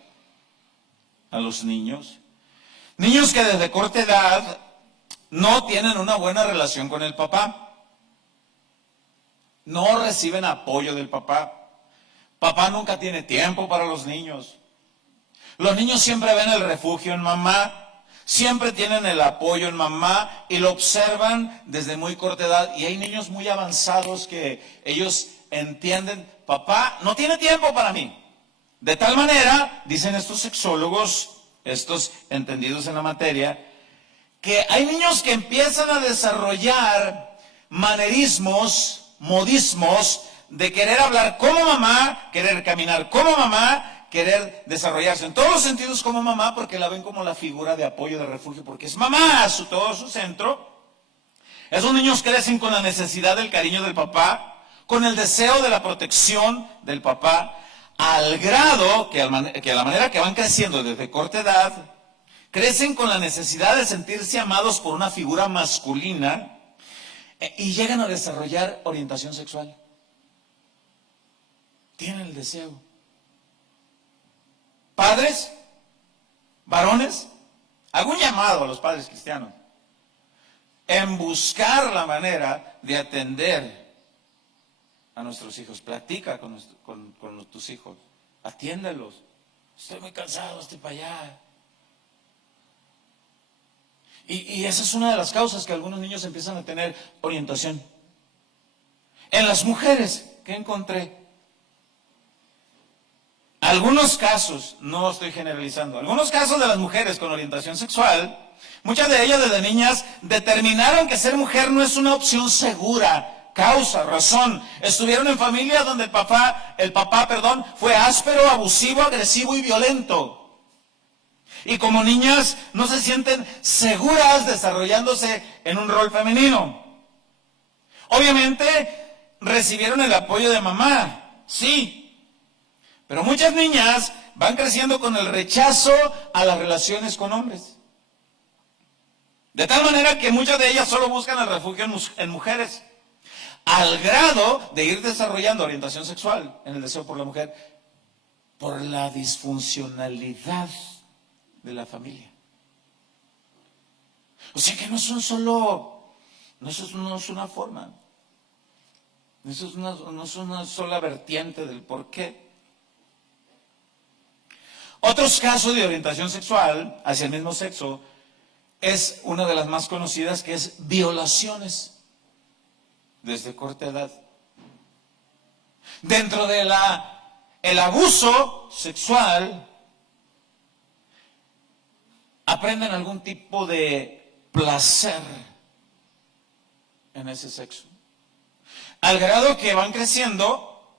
a los niños? Niños que desde corta edad no tienen una buena relación con el papá. No reciben apoyo del papá. Papá nunca tiene tiempo para los niños. Los niños siempre ven el refugio en mamá. Siempre tienen el apoyo en mamá y lo observan desde muy corta edad. Y hay niños muy avanzados que ellos entienden, papá no tiene tiempo para mí. De tal manera, dicen estos sexólogos, estos entendidos en la materia, que hay niños que empiezan a desarrollar manerismos, modismos, de querer hablar como mamá, querer caminar como mamá, querer desarrollarse en todos los sentidos como mamá, porque la ven como la figura de apoyo, de refugio, porque es mamá, todo su centro. Esos niños crecen con la necesidad del cariño del papá, con el deseo de la protección del papá, al grado que a la manera que van creciendo desde corta edad, crecen con la necesidad de sentirse amados por una figura masculina y llegan a desarrollar orientación sexual. Tienen el deseo. Padres, varones, hago un llamado a los padres cristianos en buscar la manera de atender a nuestros hijos. Platica con tus hijos, atiéndelos. Estoy muy cansado, estoy para allá. Y esa es una de las causas que algunos niños empiezan a tener orientación. En las mujeres, ¿qué encontré? Algunos casos, no estoy generalizando, algunos casos de las mujeres con orientación sexual, muchas de ellas desde niñas determinaron que ser mujer no es una opción segura. Causa, razón. Estuvieron en familias donde el papá, fue áspero, abusivo, agresivo y violento. Y como niñas no se sienten seguras desarrollándose en un rol femenino. Obviamente recibieron el apoyo de mamá, sí. Pero muchas niñas van creciendo con el rechazo a las relaciones con hombres. De tal manera que muchas de ellas solo buscan el refugio en mujeres. Al grado de ir desarrollando orientación sexual en el deseo por la mujer, por la disfuncionalidad de la familia. O sea que no son solo, no es una forma, no es una sola vertiente del por qué. Otros casos de orientación sexual hacia el mismo sexo es una de las más conocidas, que es violaciones desde corta edad. Dentro de el abuso sexual, aprenden algún tipo de placer en ese sexo. Al grado que van creciendo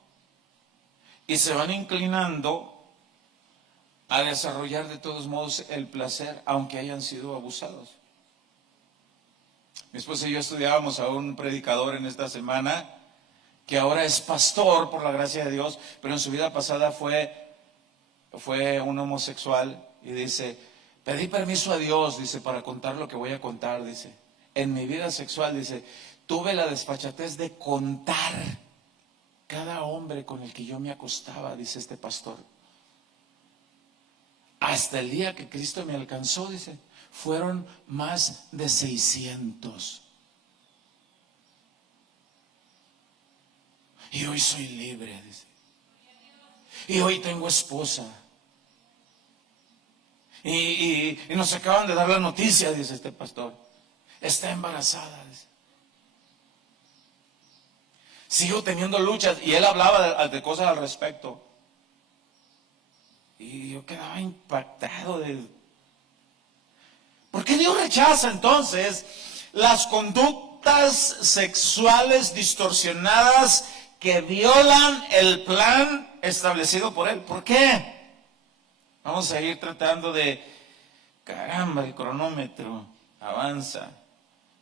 y se van inclinando a desarrollar de todos modos el placer, aunque hayan sido abusados. Mi esposa y yo estudiábamos a un predicador en esta semana, que ahora es pastor por la gracia de Dios, pero en su vida pasada fue un homosexual, y dice, pedí permiso a Dios, dice, para contar lo que voy a contar, dice. En mi vida sexual, dice, tuve la desfachatez de contar cada hombre con el que yo me acostaba, dice este pastor. Hasta el día que Cristo me alcanzó, dice, fueron más de 600. Y hoy soy libre, dice. Y hoy tengo esposa. Y nos acaban de dar la noticia, dice este pastor. Está embarazada, dice. Sigo teniendo luchas. Y él hablaba de cosas al respecto. Y yo quedaba impactado ¿por qué Dios rechaza entonces las conductas sexuales distorsionadas que violan el plan establecido por Él? ¿Por qué? Vamos a ir tratando de... Caramba, el cronómetro avanza.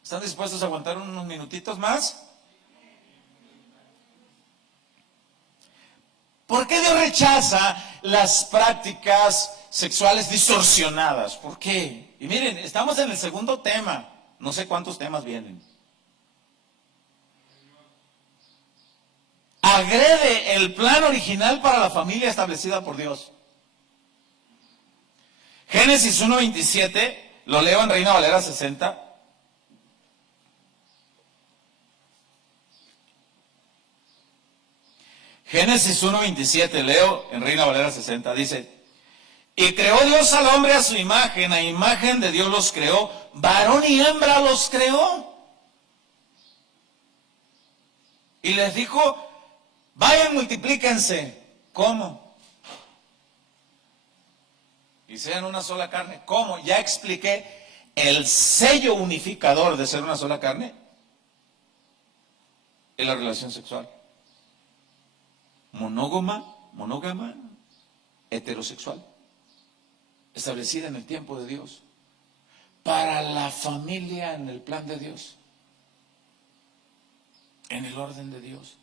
¿Están dispuestos a aguantar unos minutitos más? ¿Por qué Dios rechaza las prácticas sexuales distorsionadas? ¿Por qué? Y miren, estamos en el segundo tema. No sé cuántos temas vienen. Agrede el plan original para la familia establecida por Dios. Génesis 1:27, lo leo en Reina Valera 60. Génesis 1:27, leo en Reina Valera 60, dice, y creó Dios al hombre a su imagen, a imagen de Dios los creó, varón y hembra los creó. Y les dijo, vayan, multiplíquense. ¿Cómo? Y sean una sola carne. ¿Cómo? Ya expliqué el sello unificador de ser una sola carne es la relación sexual. Monógama, heterosexual, establecida en el tiempo de Dios, para la familia en el plan de Dios, en el orden de Dios.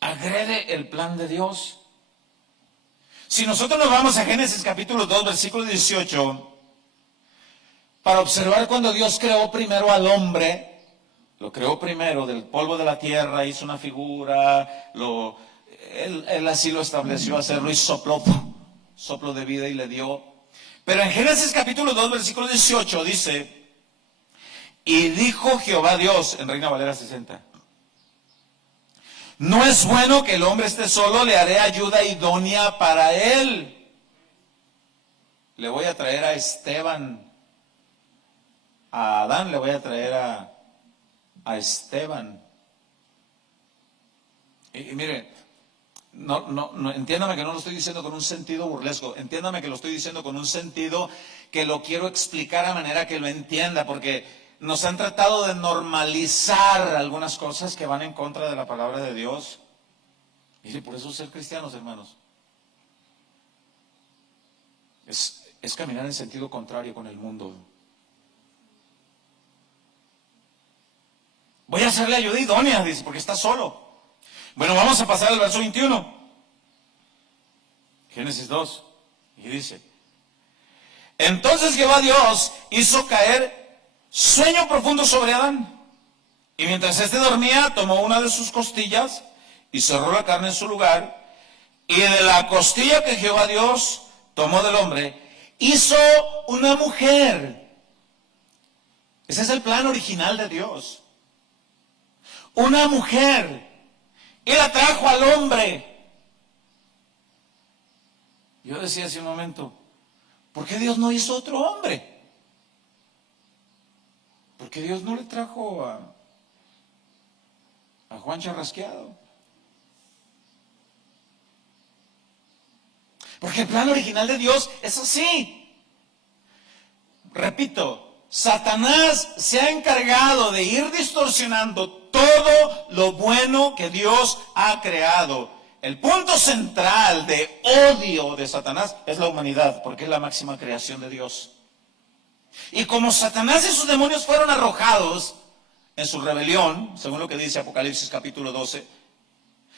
Agrede el plan de Dios. Si nosotros nos vamos a Génesis capítulo 2, versículo 18, para observar cuando Dios creó primero al hombre, lo creó primero del polvo de la tierra, hizo una figura, él así lo estableció hacerlo y soplo de vida y le dio. Pero en Génesis capítulo 2, versículo 18 dice, y dijo Jehová Dios, en Reina Valera 60, no es bueno que el hombre esté solo, le haré ayuda idónea para él. Le voy a traer a Esteban, a Adán le voy a traer a Esteban. Y mire, no, entiéndame que no lo estoy diciendo con un sentido burlesco, entiéndame que lo estoy diciendo con un sentido que lo quiero explicar a manera que lo entienda, porque nos han tratado de normalizar algunas cosas que van en contra de la palabra de Dios. Mire, por eso ser cristianos, hermanos, es caminar en sentido contrario con el mundo. Voy a hacerle ayuda idónea, dice, porque está solo. Bueno, vamos a pasar al verso 21. Génesis 2. Y dice, entonces Jehová Dios hizo caer sueño profundo sobre Adán. Y mientras éste dormía, tomó una de sus costillas y cerró la carne en su lugar. Y de la costilla que Jehová Dios tomó del hombre, hizo una mujer. Ese es el plan original de Dios. Una mujer. Y la trajo al hombre. Yo decía hace un momento, ¿por qué Dios no hizo otro hombre? ¿Por qué Dios no le trajo a Juan Charrasqueado? Porque el plan original de Dios es así. Repito, Satanás se ha encargado de ir distorsionando todo lo bueno que Dios ha creado. el punto central de odio de Satanás es la humanidad, porque es la máxima creación de Dios. Y como Satanás y sus demonios fueron arrojados en su rebelión, según lo que dice Apocalipsis capítulo 12,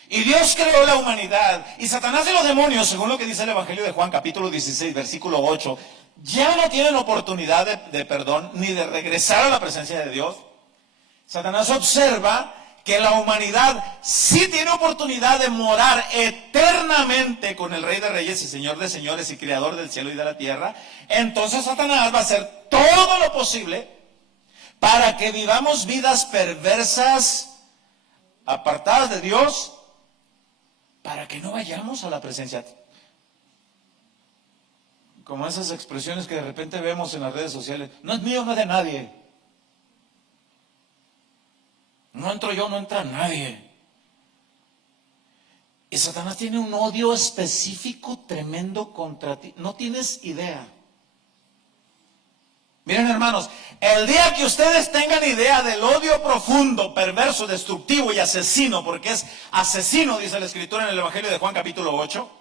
y Dios creó la humanidad, y Satanás y los demonios, según lo que dice el Evangelio de Juan capítulo 16, versículo 8, ya no tienen oportunidad de perdón ni de regresar a la presencia de Dios. Satanás observa que la humanidad sí tiene oportunidad de morar eternamente con el Rey de Reyes y Señor de Señores y Creador del cielo y de la tierra. Entonces Satanás va a hacer todo lo posible para que vivamos vidas perversas, apartadas de Dios, para que no vayamos a la presencia. Como esas expresiones que de repente vemos en las redes sociales: no es mío, no es de nadie. No entro yo, no entra nadie. Y Satanás tiene un odio específico tremendo contra ti. No tienes idea. Miren, hermanos, el día que ustedes tengan idea del odio profundo, perverso, destructivo y asesino, porque es asesino, dice la Escritura en el Evangelio de Juan capítulo 8,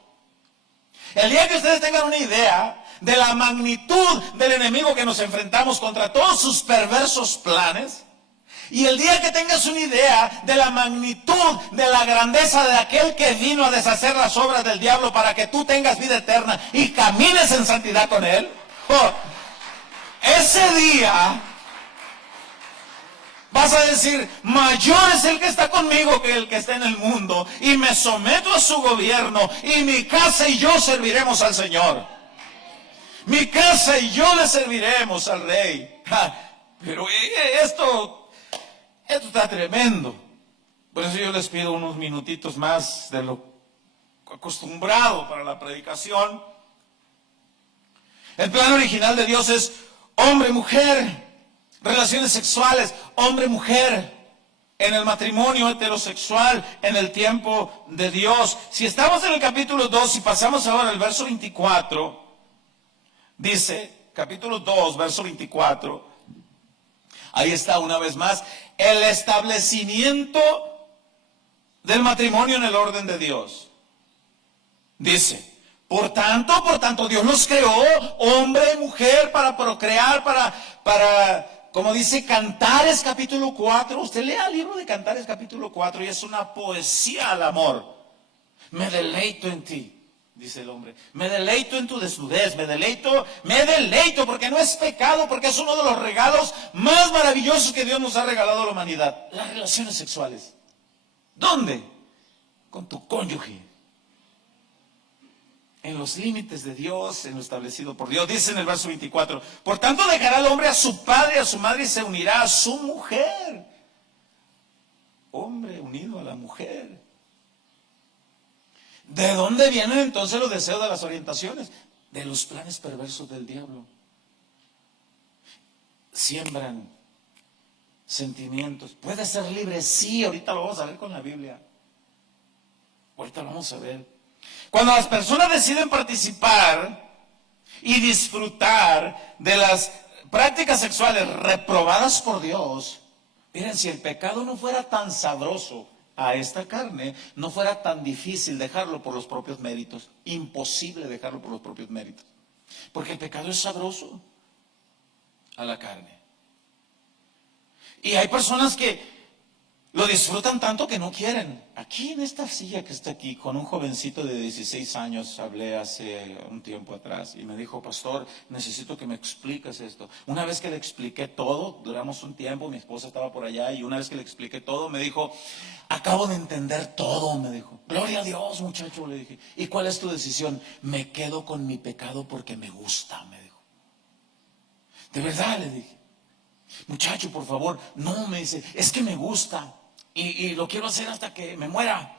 el día que ustedes tengan una idea de la magnitud del enemigo que nos enfrentamos contra todos sus perversos planes, y el día que tengas una idea de la magnitud, de la grandeza de aquel que vino a deshacer las obras del diablo para que tú tengas vida eterna y camines en santidad con él, ese día vas a decir: mayor es el que está conmigo que el que está en el mundo, y me someto a su gobierno, y mi casa y yo serviremos al Señor. Mi casa y yo le serviremos al Rey. Pero esto está tremendo. Por eso yo les pido unos minutitos más de lo acostumbrado para la predicación. El plan original de Dios es hombre-mujer, relaciones sexuales, hombre-mujer, en el matrimonio heterosexual, en el tiempo de Dios. Si estamos en el capítulo 2 y pasamos ahora al verso 24, dice, capítulo 2, verso 24, ahí está una vez más el establecimiento del matrimonio en el orden de Dios. Dice: por tanto, Dios los creó, hombre y mujer, para procrear, para, como dice Cantares capítulo 4. Usted lea el libro de Cantares capítulo 4 y es una poesía al amor. Me deleito en ti, dice el hombre. Me deleito en tu desnudez, me deleito, porque no es pecado, porque es uno de los regalos más maravillosos que Dios nos ha regalado a la humanidad. Las relaciones sexuales. ¿Dónde? Con tu cónyuge. En los límites de Dios, en lo establecido por Dios. Dice en el verso 24: por tanto dejará el hombre a su padre y a su madre y se unirá a su mujer. Hombre unido a la mujer. ¿De dónde vienen entonces los deseos de las orientaciones? De los planes perversos del diablo. Siembran sentimientos. ¿Puede ser libre? Sí, ahorita lo vamos a ver con la Biblia. Ahorita lo vamos a ver. Cuando las personas deciden participar y disfrutar de las prácticas sexuales reprobadas por Dios, miren, si el pecado no fuera tan sabroso a esta carne, no fuera tan difícil dejarlo por los propios méritos. Imposible dejarlo por los propios méritos. Porque el pecado es sabroso a la carne. Y hay personas que lo disfrutan tanto que no quieren. Aquí en esta silla que está aquí, con un jovencito de 16 años, hablé hace un tiempo atrás y me dijo: pastor, necesito que me expliques esto. Una vez que le expliqué todo, duramos un tiempo, mi esposa estaba por allá, y una vez que le expliqué todo, me dijo: acabo de entender todo, me dijo. Gloria a Dios, muchacho, le dije. ¿Y cuál es tu decisión? Me quedo con mi pecado porque me gusta, me dijo. De verdad, le dije. Muchacho, por favor. No, me dice, es que me gusta y lo quiero hacer hasta que me muera.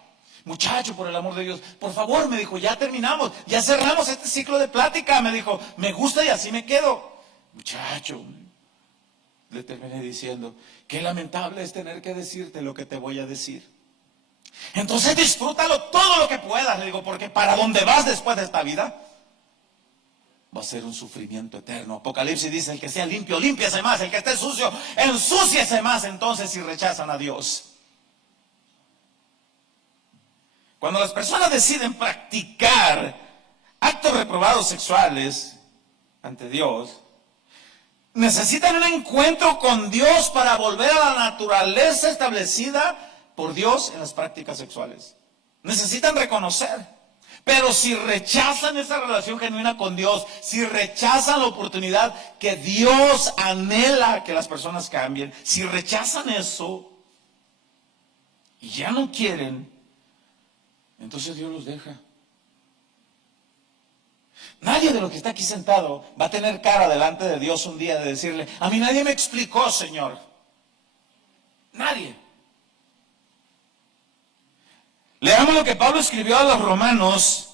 Muchacho, por el amor de Dios, por favor, me dijo, ya terminamos, ya cerramos este ciclo de plática. Me dijo, me gusta y así me quedo. Muchacho, le terminé diciendo: qué lamentable es tener que decirte lo que te voy a decir. Entonces disfrútalo todo lo que puedas, le digo, porque para dónde vas después de esta vida va a ser un sufrimiento eterno. Apocalipsis dice: el que sea limpio, límpiese más; el que esté sucio, ensúciese más. Entonces, si rechazan a Dios, Cuando las personas deciden practicar actos reprobados sexuales ante Dios, necesitan un encuentro con Dios para volver a la naturaleza establecida por Dios en las prácticas sexuales. Necesitan reconocer. Pero si rechazan esa relación genuina con Dios, si rechazan la oportunidad que Dios anhela que las personas cambien, si rechazan eso y ya no quieren, entonces Dios los deja. Nadie de los que está aquí sentado va a tener cara delante de Dios un día de decirle: a mí nadie me explicó, Señor. Nadie. Leamos lo que Pablo escribió a los romanos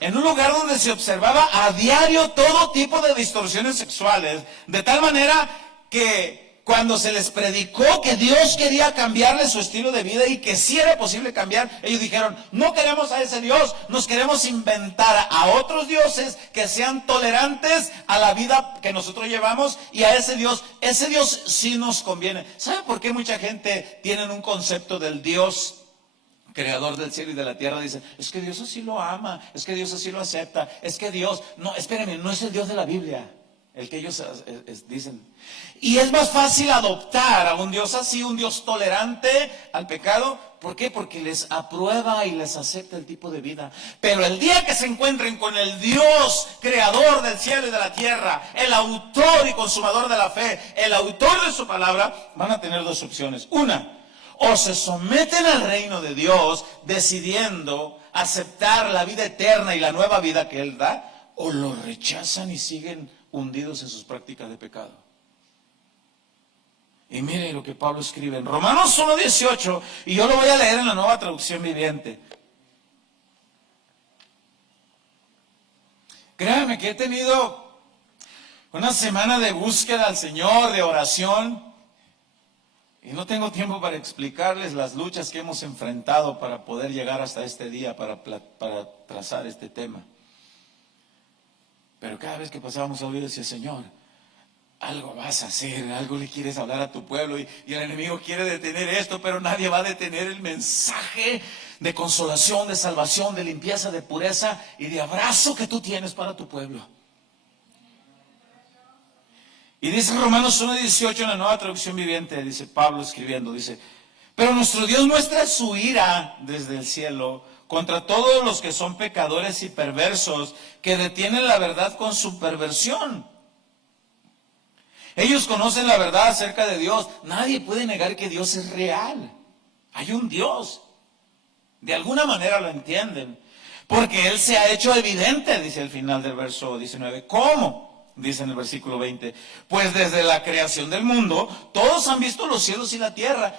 en un lugar donde se observaba a diario todo tipo de distorsiones sexuales, de tal manera que cuando se les predicó que Dios quería cambiarle su estilo de vida y que sí era posible cambiar, ellos dijeron: no queremos a ese Dios, nos queremos inventar a otros dioses que sean tolerantes a la vida que nosotros llevamos, y a ese Dios sí nos conviene. ¿Sabe por qué mucha gente tiene un concepto del Dios creador del cielo y de la tierra? Dice: es que Dios así lo ama, es que Dios así lo acepta, es que Dios, no, espérenme, no es el Dios de la Biblia, el que ellos dicen. Y es más fácil adoptar a un Dios así, un Dios tolerante al pecado. ¿Por qué? Porque les aprueba y les acepta el tipo de vida. Pero el día que se encuentren con el Dios creador del cielo y de la tierra, el autor y consumador de la fe, el autor de su palabra, van a tener dos opciones. Una: o se someten al reino de Dios decidiendo aceptar la vida eterna y la nueva vida que Él da, o lo rechazan y siguen hundidos en sus prácticas de pecado. Y mire lo que Pablo escribe en Romanos 1:18, y yo lo voy a leer en la Nueva Traducción Viviente. Créanme que he tenido una semana de búsqueda al Señor, de oración, y no tengo tiempo para explicarles las luchas que hemos enfrentado para poder llegar hasta este día, para trazar este tema. Pero cada vez que pasábamos a oír, decía: Señor, algo vas a hacer, algo le quieres hablar a tu pueblo, y el enemigo quiere detener esto, pero nadie va a detener el mensaje de consolación, de salvación, de limpieza, de pureza y de abrazo que tú tienes para tu pueblo. Y dice Romanos 1:18 en la Nueva Traducción Viviente, dice Pablo escribiendo, dice: pero nuestro Dios muestra su ira desde el cielo contra todos los que son pecadores y perversos, que detienen la verdad con su perversión. Ellos conocen la verdad acerca de Dios. Nadie puede negar que Dios es real. Hay un Dios. De alguna manera lo entienden, porque Él se ha hecho evidente, dice el final del verso 19. ¿Cómo? Dice en el versículo 20. Pues desde la creación del mundo, todos han visto los cielos y la tierra.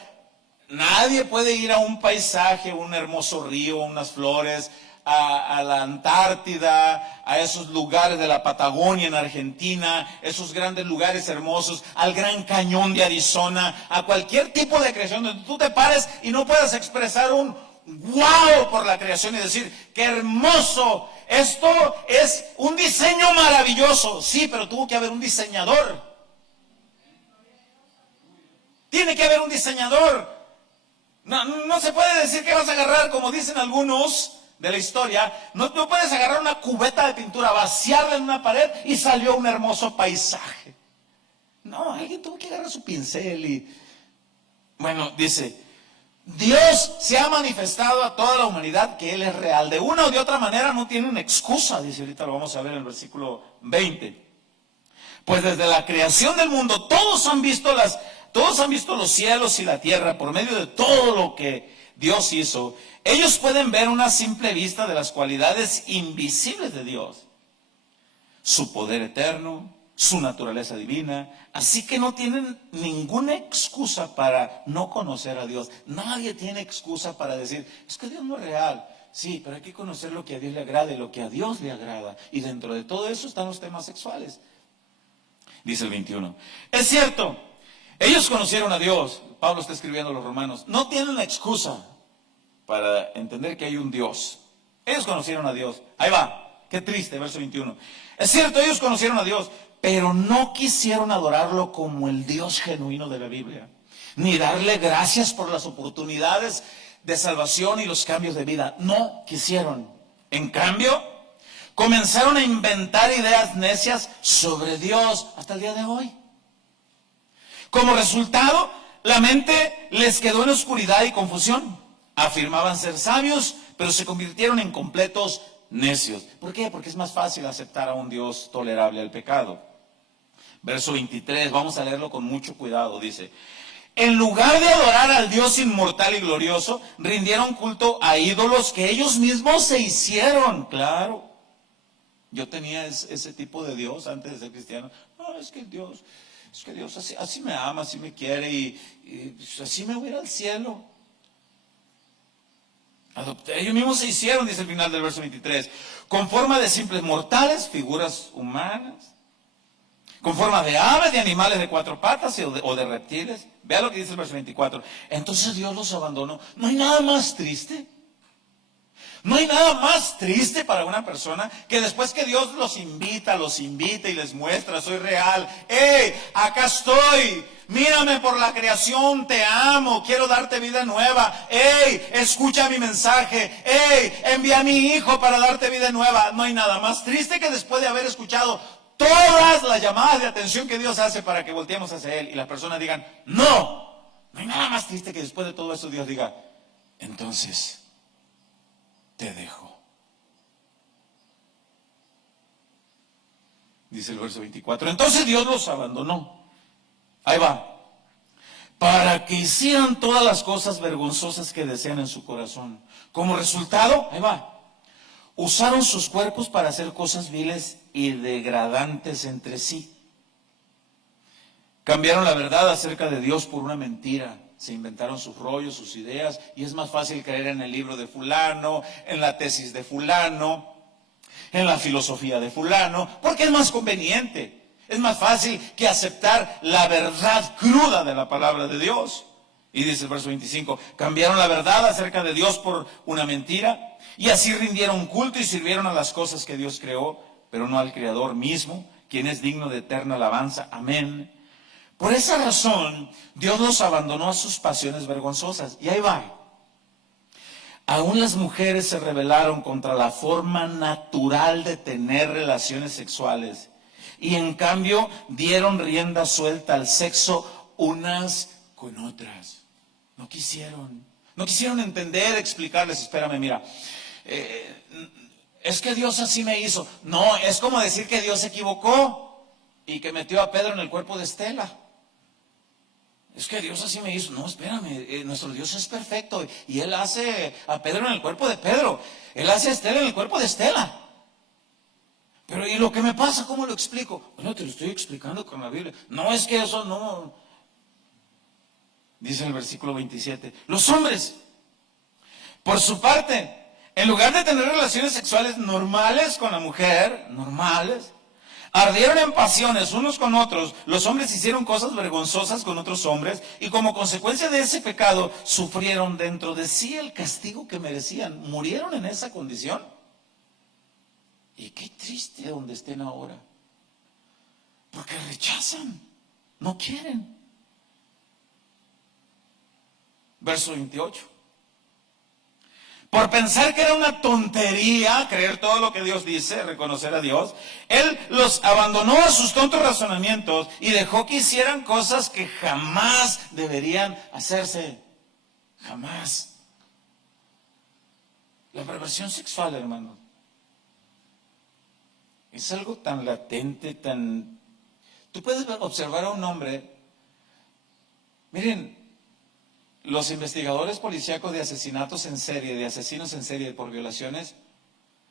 Nadie puede ir a un paisaje, un hermoso río, unas flores, a la Antártida, a esos lugares de la Patagonia en Argentina, esos grandes lugares hermosos, al Gran Cañón de Arizona, a cualquier tipo de creación donde tú te pares y no puedas expresar un wow por la creación y decir: qué hermoso, esto es un diseño maravilloso. Sí, pero tuvo que haber un diseñador. Tiene que haber un diseñador. No se puede decir que vas a agarrar, como dicen algunos de la historia, no puedes agarrar una cubeta de pintura, vaciarla en una pared y salió un hermoso paisaje. No, alguien tuvo que agarrar su pincel y... Bueno, dice: Dios se ha manifestado a toda la humanidad que Él es real. De una o de otra manera no tiene una excusa, dice, ahorita lo vamos a ver en el versículo 20. Pues desde la creación del mundo todos han visto los cielos y la tierra por medio de todo lo que Dios hizo. Ellos pueden ver una simple vista de las cualidades invisibles de Dios, su poder eterno, su naturaleza divina. Así que no tienen ninguna excusa para no conocer a Dios. Nadie tiene excusa para decir: es que Dios no es real. Sí, pero hay que conocer lo que a Dios le agrada y lo que a Dios le agrada. Y dentro de todo eso están los temas sexuales. Dice el 21. Es cierto, ellos conocieron a Dios. Pablo está escribiendo a los romanos. No tienen una excusa para entender que hay un Dios. Ellos conocieron a Dios. Ahí va, qué triste, verso 21. Es cierto, ellos conocieron a Dios, pero no quisieron adorarlo como el Dios genuino de la Biblia, ni darle gracias por las oportunidades de salvación y los cambios de vida. No quisieron. En cambio, comenzaron a inventar ideas necias sobre Dios hasta el día de hoy. Como resultado, la mente les quedó en oscuridad y confusión. Afirmaban ser sabios, pero se convirtieron en completos necios. ¿Por qué? Porque es más fácil aceptar a un Dios tolerable al pecado. Verso 23, vamos a leerlo con mucho cuidado, dice: en lugar de adorar al Dios inmortal y glorioso, rindieron culto a ídolos que ellos mismos se hicieron. Claro, yo tenía ese tipo de Dios antes de ser cristiano. No, es que Dios así me ama, así me quiere y así me voy a ir al cielo. Ellos mismos se hicieron, dice el final del verso 23, con forma de simples mortales, figuras humanas, con forma de aves, de animales de cuatro patas o de reptiles. Vea lo que dice el verso 24. Entonces Dios los abandonó. ¿No hay nada más triste? ¿No hay nada más triste para una persona que después que Dios los invita y les muestra, soy real? ¡Hey, acá estoy! Mírame por la creación, te amo, quiero darte vida nueva. ¡Hey, escucha mi mensaje! ¡Hey, envía a mi hijo para darte vida nueva! No hay nada más triste que después de haber escuchado todas las llamadas de atención que Dios hace para que volteemos hacia Él y las personas digan, ¡no! No hay nada más triste que después de todo eso Dios diga, entonces te dejo. Dice el verso 24. Entonces Dios los abandonó. Ahí va. Para que hicieran todas las cosas vergonzosas que desean en su corazón. Como resultado, ahí va. Usaron sus cuerpos para hacer cosas viles y degradantes entre sí. Cambiaron la verdad acerca de Dios por una mentira. Se inventaron sus rollos, sus ideas, y es más fácil creer en el libro de fulano, en la tesis de fulano, en la filosofía de fulano, porque es más conveniente. Es más fácil que aceptar la verdad cruda de la palabra de Dios. Y dice el verso 25, cambiaron la verdad acerca de Dios por una mentira, y así rindieron culto y sirvieron a las cosas que Dios creó, pero no al Creador mismo, quien es digno de eterna alabanza. Amén. Por esa razón, Dios los abandonó a sus pasiones vergonzosas. Y ahí va. Aún las mujeres se rebelaron contra la forma natural de tener relaciones sexuales. Y en cambio, dieron rienda suelta al sexo unas con otras. No quisieron entender, explicarles. Espérame, mira. Es que Dios así me hizo. No, es como decir que Dios se equivocó y que metió a Pedro en el cuerpo de Estela. Es que Dios así me hizo. No, espérame, nuestro Dios es perfecto y Él hace a Pedro en el cuerpo de Pedro. Él hace a Estela en el cuerpo de Estela. Pero ¿y lo que me pasa? ¿Cómo lo explico? Bueno, te lo estoy explicando con la Biblia. No, es que eso no. Dice el versículo 27. Los hombres, por su parte, en lugar de tener relaciones sexuales normales con la mujer, ardieron en pasiones unos con otros. Los hombres hicieron cosas vergonzosas con otros hombres y como consecuencia de ese pecado sufrieron dentro de sí el castigo que merecían. Murieron en esa condición. Y qué triste donde estén ahora. Porque rechazan, no quieren. Verso 28. Por pensar que era una tontería creer todo lo que Dios dice, reconocer a Dios, Él los abandonó a sus tontos razonamientos y dejó que hicieran cosas que jamás deberían hacerse. Jamás. La perversión sexual, hermanos, es algo tan latente, tan... Tú puedes observar a un hombre, miren, los investigadores policíacos de asesinatos en serie, de asesinos en serie por violaciones,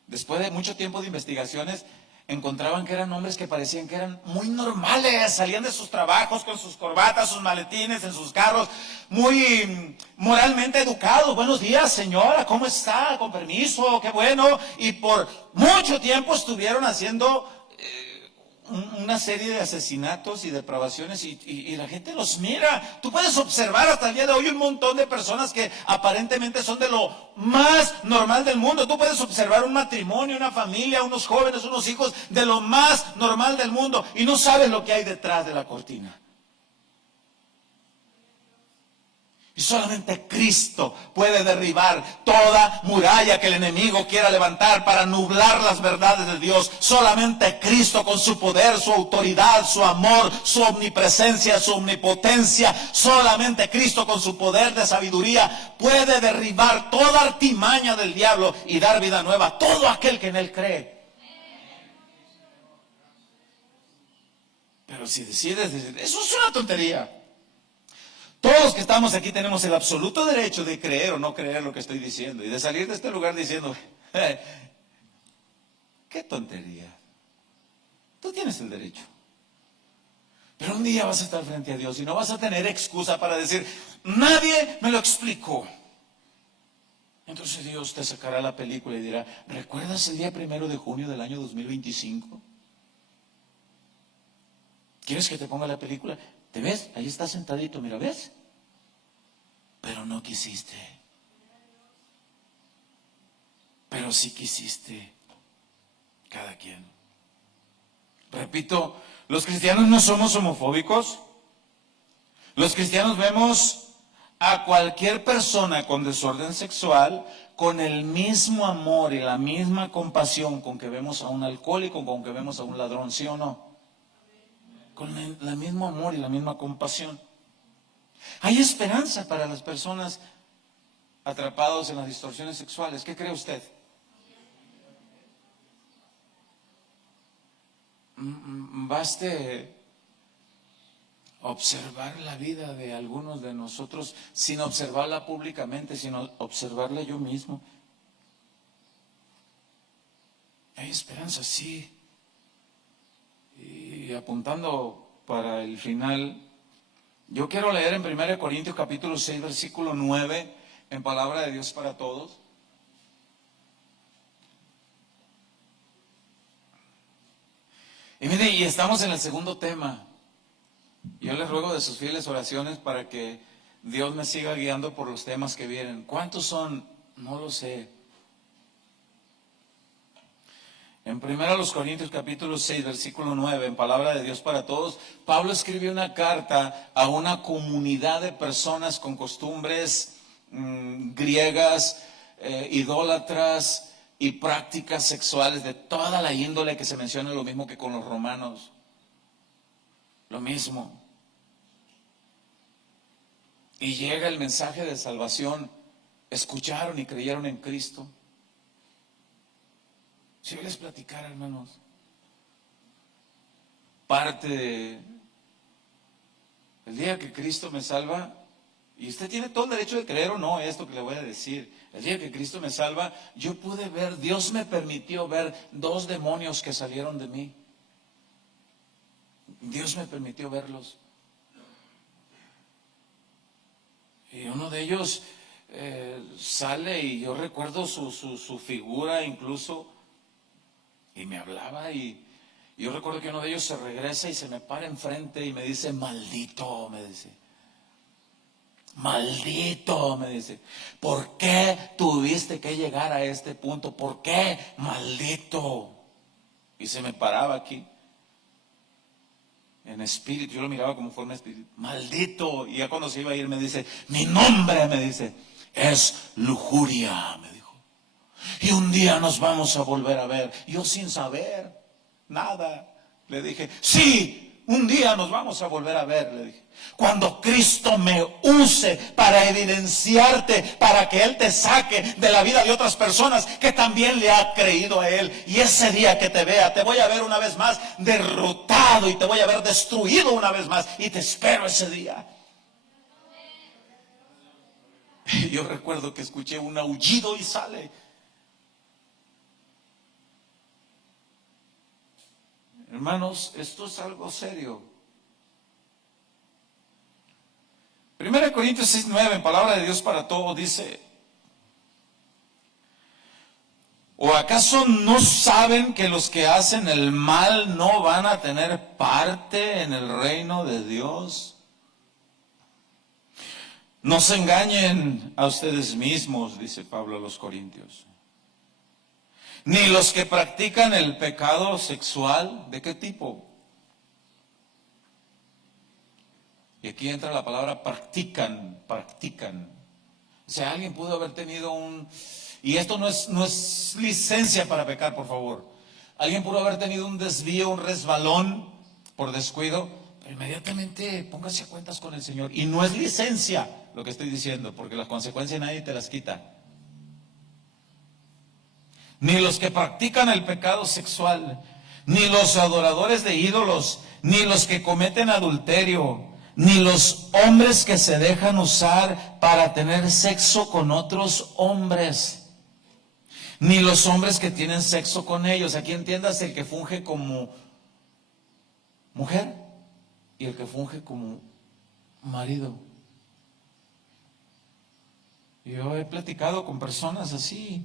después de mucho tiempo de investigaciones, encontraban que eran hombres que parecían que eran muy normales, salían de sus trabajos con sus corbatas, sus maletines, en sus carros, muy moralmente educados. Buenos días, señora, ¿cómo está? Con permiso, qué bueno. Y por mucho tiempo estuvieron haciendo una serie de asesinatos y depravaciones y la gente los mira. Tú puedes observar hasta el día de hoy un montón de personas que aparentemente son de lo más normal del mundo. Tú puedes observar un matrimonio, una familia, unos jóvenes, unos hijos de lo más normal del mundo y no sabes lo que hay detrás de la cortina. Y solamente Cristo puede derribar toda muralla que el enemigo quiera levantar para nublar las verdades de Dios. Solamente Cristo, con su poder, su autoridad, su amor, su omnipresencia, su omnipotencia. Solamente Cristo, con su poder de sabiduría, puede derribar toda artimaña del diablo y dar vida nueva a todo aquel que en Él cree. Pero si decides decir, eso es una tontería. Todos los que estamos aquí tenemos el absoluto derecho de creer o no creer lo que estoy diciendo y de salir de este lugar diciendo, qué tontería. Tú tienes el derecho. Pero un día vas a estar frente a Dios y no vas a tener excusa para decir, nadie me lo explicó. Entonces Dios te sacará la película y dirá, ¿recuerdas el día 1 de junio del año 2025? ¿Quieres que te ponga la película? ¿Te ves? Ahí estás sentadito, mira, ¿ves? Pero no quisiste. Pero sí quisiste. Cada quien. Repito, los cristianos no somos homofóbicos. Los cristianos vemos a cualquier persona con desorden sexual con el mismo amor y la misma compasión con que vemos a un alcohólico, con que vemos a un ladrón, ¿sí o no? Con el mismo amor y la misma compasión. Hay esperanza para las personas atrapados en las distorsiones sexuales. ¿Qué cree usted? Baste observar la vida de algunos de nosotros sin observarla públicamente, sino observarla yo mismo. Hay esperanza, sí. Y apuntando para el final, yo quiero leer en 1 Corintios capítulo 6, versículo 9, en palabra de Dios para todos. Y mire, y estamos en el segundo tema. Yo les ruego de sus fieles oraciones para que Dios me siga guiando por los temas que vienen. ¿Cuántos son? No lo sé. En 1 Corintios capítulo 6, versículo 9, en palabra de Dios para todos, Pablo escribió una carta a una comunidad de personas con costumbres griegas, idólatras y prácticas sexuales de toda la índole que se menciona, lo mismo que con los romanos. Lo mismo. Y llega el mensaje de salvación. Escucharon y creyeron en Cristo. Si yo les platicara, hermanos, parte de el día que Cristo me salva, y usted tiene todo el derecho de creer o no esto que le voy a decir, el día que Cristo me salva, yo pude ver, Dios me permitió ver 2 demonios que salieron de mí. Dios me permitió verlos. Y uno de ellos sale y yo recuerdo su figura incluso. Y me hablaba y yo recuerdo que uno de ellos se regresa y se me para enfrente y me dice, maldito, me dice. Maldito, me dice. ¿Por qué tuviste que llegar a este punto? ¿Por qué? Maldito. Y se me paraba aquí. En espíritu, yo lo miraba como forma espíritu. Maldito. Y ya cuando se iba a ir me dice, mi nombre, me dice, es lujuria, me dijo. Y un día nos vamos a volver a ver. Yo sin saber nada, le dije, sí, un día nos vamos a volver a ver, le dije. Cuando Cristo me use para evidenciarte, para que Él te saque de la vida de otras personas que también le ha creído a Él. Y ese día que te vea, te voy a ver una vez más derrotado y te voy a ver destruido una vez más. Y te espero ese día. Yo recuerdo que escuché un aullido y sale. Hermanos, esto es algo serio. 1 Corintios 6, 9, en palabra de Dios para todos, dice, ¿o acaso no saben que los que hacen el mal no van a tener parte en el reino de Dios? No se engañen a ustedes mismos, dice Pablo a los Corintios. Ni los que practican el pecado sexual, ¿de qué tipo? Y aquí entra la palabra practican. O sea, alguien pudo haber tenido y esto no es licencia para pecar, por favor. Alguien pudo haber tenido un desvío, un resbalón por descuido, pero inmediatamente póngase a cuentas con el Señor. Y no es licencia lo que estoy diciendo, porque las consecuencias nadie te las quita. Ni los que practican el pecado sexual, ni los adoradores de ídolos, ni los que cometen adulterio, ni los hombres que se dejan usar para tener sexo con otros hombres, ni los hombres que tienen sexo con ellos. Aquí entiendas el que funge como mujer y el que funge como marido. Yo he platicado con personas así,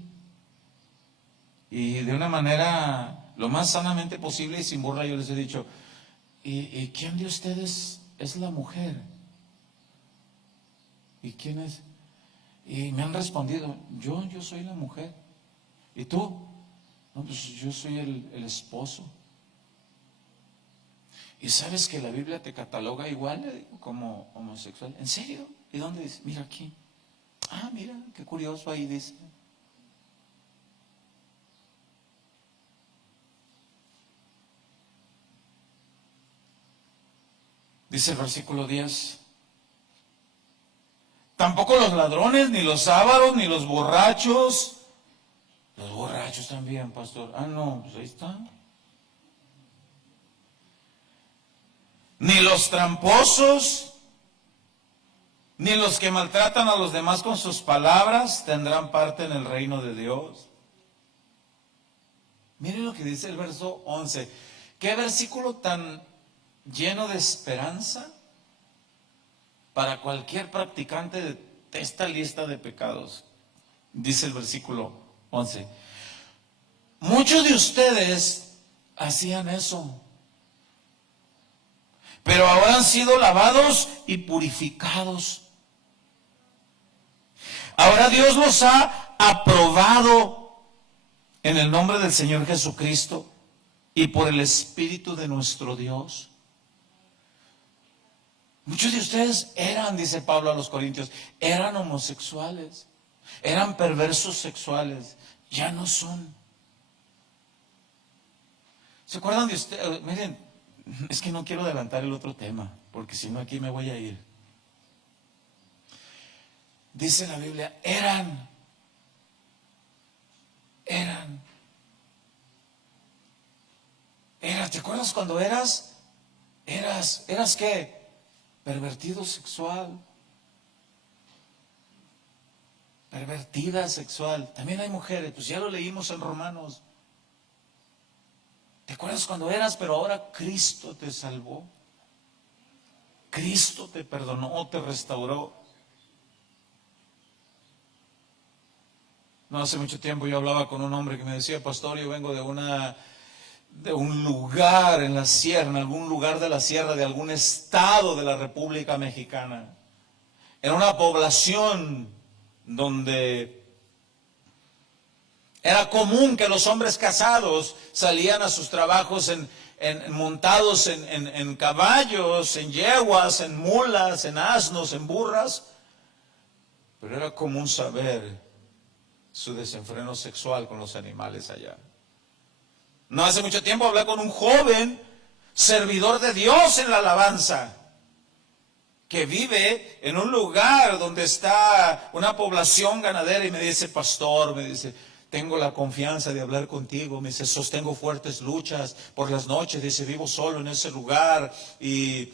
y de una manera lo más sanamente posible y sin burla yo les he dicho, ¿y quién de ustedes es la mujer? ¿Y quién es? Y me han respondido, yo soy la mujer. ¿Y tú? No, pues yo soy el esposo. ¿Y sabes que la Biblia te cataloga igual? Le digo, como homosexual. ¿En serio? ¿Y dónde dice? Mira aquí. Ah, mira, qué curioso, ahí dice. Dice el versículo 10. Tampoco los ladrones, ni los ávaros, ni los borrachos. Los borrachos también, pastor. Ah, no, pues ahí está. Ni los tramposos, ni los que maltratan a los demás con sus palabras tendrán parte en el reino de Dios. Miren lo que dice el verso 11. Qué versículo tan lleno de esperanza para cualquier practicante de esta lista de pecados. Dice el versículo 11. Muchos de ustedes hacían eso, pero ahora han sido lavados y purificados. Ahora Dios los ha aprobado en el nombre del Señor Jesucristo y por el Espíritu de nuestro Dios. Muchos de ustedes eran, dice Pablo a los Corintios, eran homosexuales, eran perversos sexuales, ya no son. ¿Se acuerdan de ustedes? Miren, es que no quiero adelantar el otro tema, porque si no aquí me voy a ir. Dice la Biblia, eran. ¿Te acuerdas cuando eras qué? Pervertido sexual. Pervertida sexual. También hay mujeres, pues ya lo leímos en Romanos. ¿Te acuerdas cuando eras? Pero ahora Cristo te salvó. Cristo te perdonó, te restauró. No hace mucho tiempo yo hablaba con un hombre que me decía, pastor, yo vengo de un lugar en la sierra, en algún lugar de la sierra, de algún estado de la República Mexicana. Era una población donde era común que los hombres casados salían a sus trabajos montados en caballos, en yeguas, en mulas, en asnos, en burras. Pero era común saber su desenfreno sexual con los animales allá. No hace mucho tiempo hablé con un joven servidor de Dios en la alabanza, que vive en un lugar donde está una población ganadera, y me dice, pastor, me dice, tengo la confianza de hablar contigo, me dice, sostengo fuertes luchas por las noches, dice, vivo solo en ese lugar y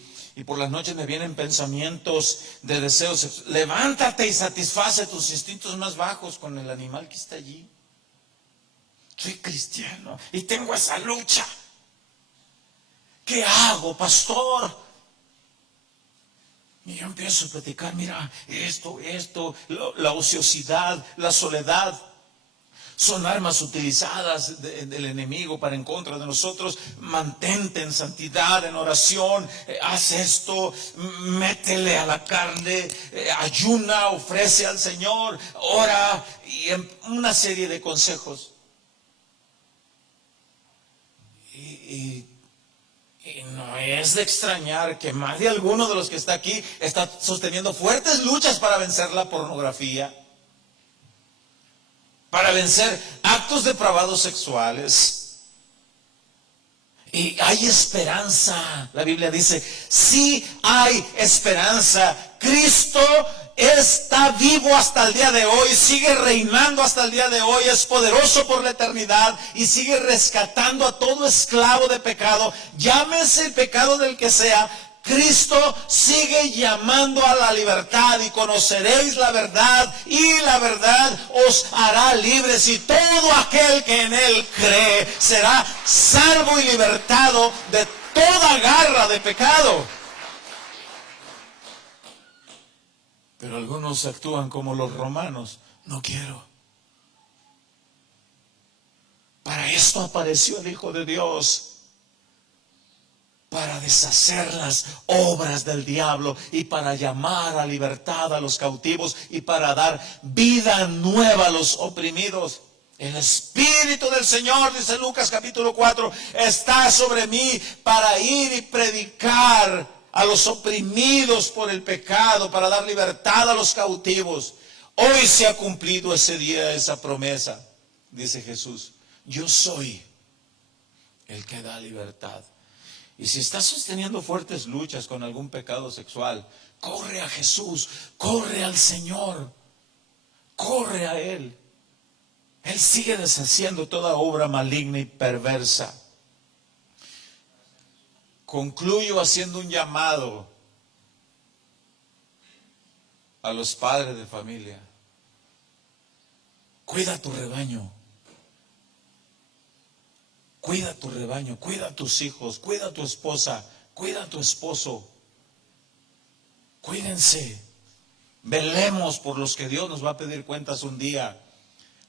por las noches me vienen pensamientos de deseos. Levántate y satisface tus instintos más bajos con el animal que está allí. Soy cristiano y tengo esa lucha. ¿Qué hago, pastor? Y yo empiezo a platicar, mira, esto, la ociosidad, la soledad, son armas utilizadas del enemigo para en contra de nosotros. Mantente en santidad, en oración, haz esto, métele a la carne, ayuna, ofrece al Señor, ora, y una serie de consejos. Y Y no es de extrañar que más de alguno de los que está aquí está sosteniendo fuertes luchas para vencer la pornografía, para vencer actos depravados sexuales. Y hay esperanza. La Biblia dice, sí hay esperanza. Cristo está vivo hasta el día de hoy, sigue reinando hasta el día de hoy, es poderoso por la eternidad y sigue rescatando a todo esclavo de pecado, llámese el pecado del que sea. Cristo sigue llamando a la libertad y conoceréis la verdad y la verdad os hará libres, y todo aquel que en él cree será salvo y libertado de toda garra de pecado. Pero algunos actúan como los romanos. No quiero. Para esto apareció el Hijo de Dios, para deshacer las obras del diablo y para llamar a libertad a los cautivos y para dar vida nueva a los oprimidos. El Espíritu del Señor, dice Lucas capítulo 4, está sobre mí para ir y predicar a los oprimidos por el pecado, para dar libertad a los cautivos. Hoy se ha cumplido ese día, esa promesa, dice Jesús. Yo soy el que da libertad. Y si estás sosteniendo fuertes luchas con algún pecado sexual, corre a Jesús, corre al Señor, corre a Él. Él sigue deshaciendo toda obra maligna y perversa. Concluyo haciendo un llamado a los padres de familia. Cuida tu rebaño. Cuida tu rebaño, cuida a tus hijos, cuida a tu esposa, cuida a tu esposo. Cuídense. Velemos por los que Dios nos va a pedir cuentas un día.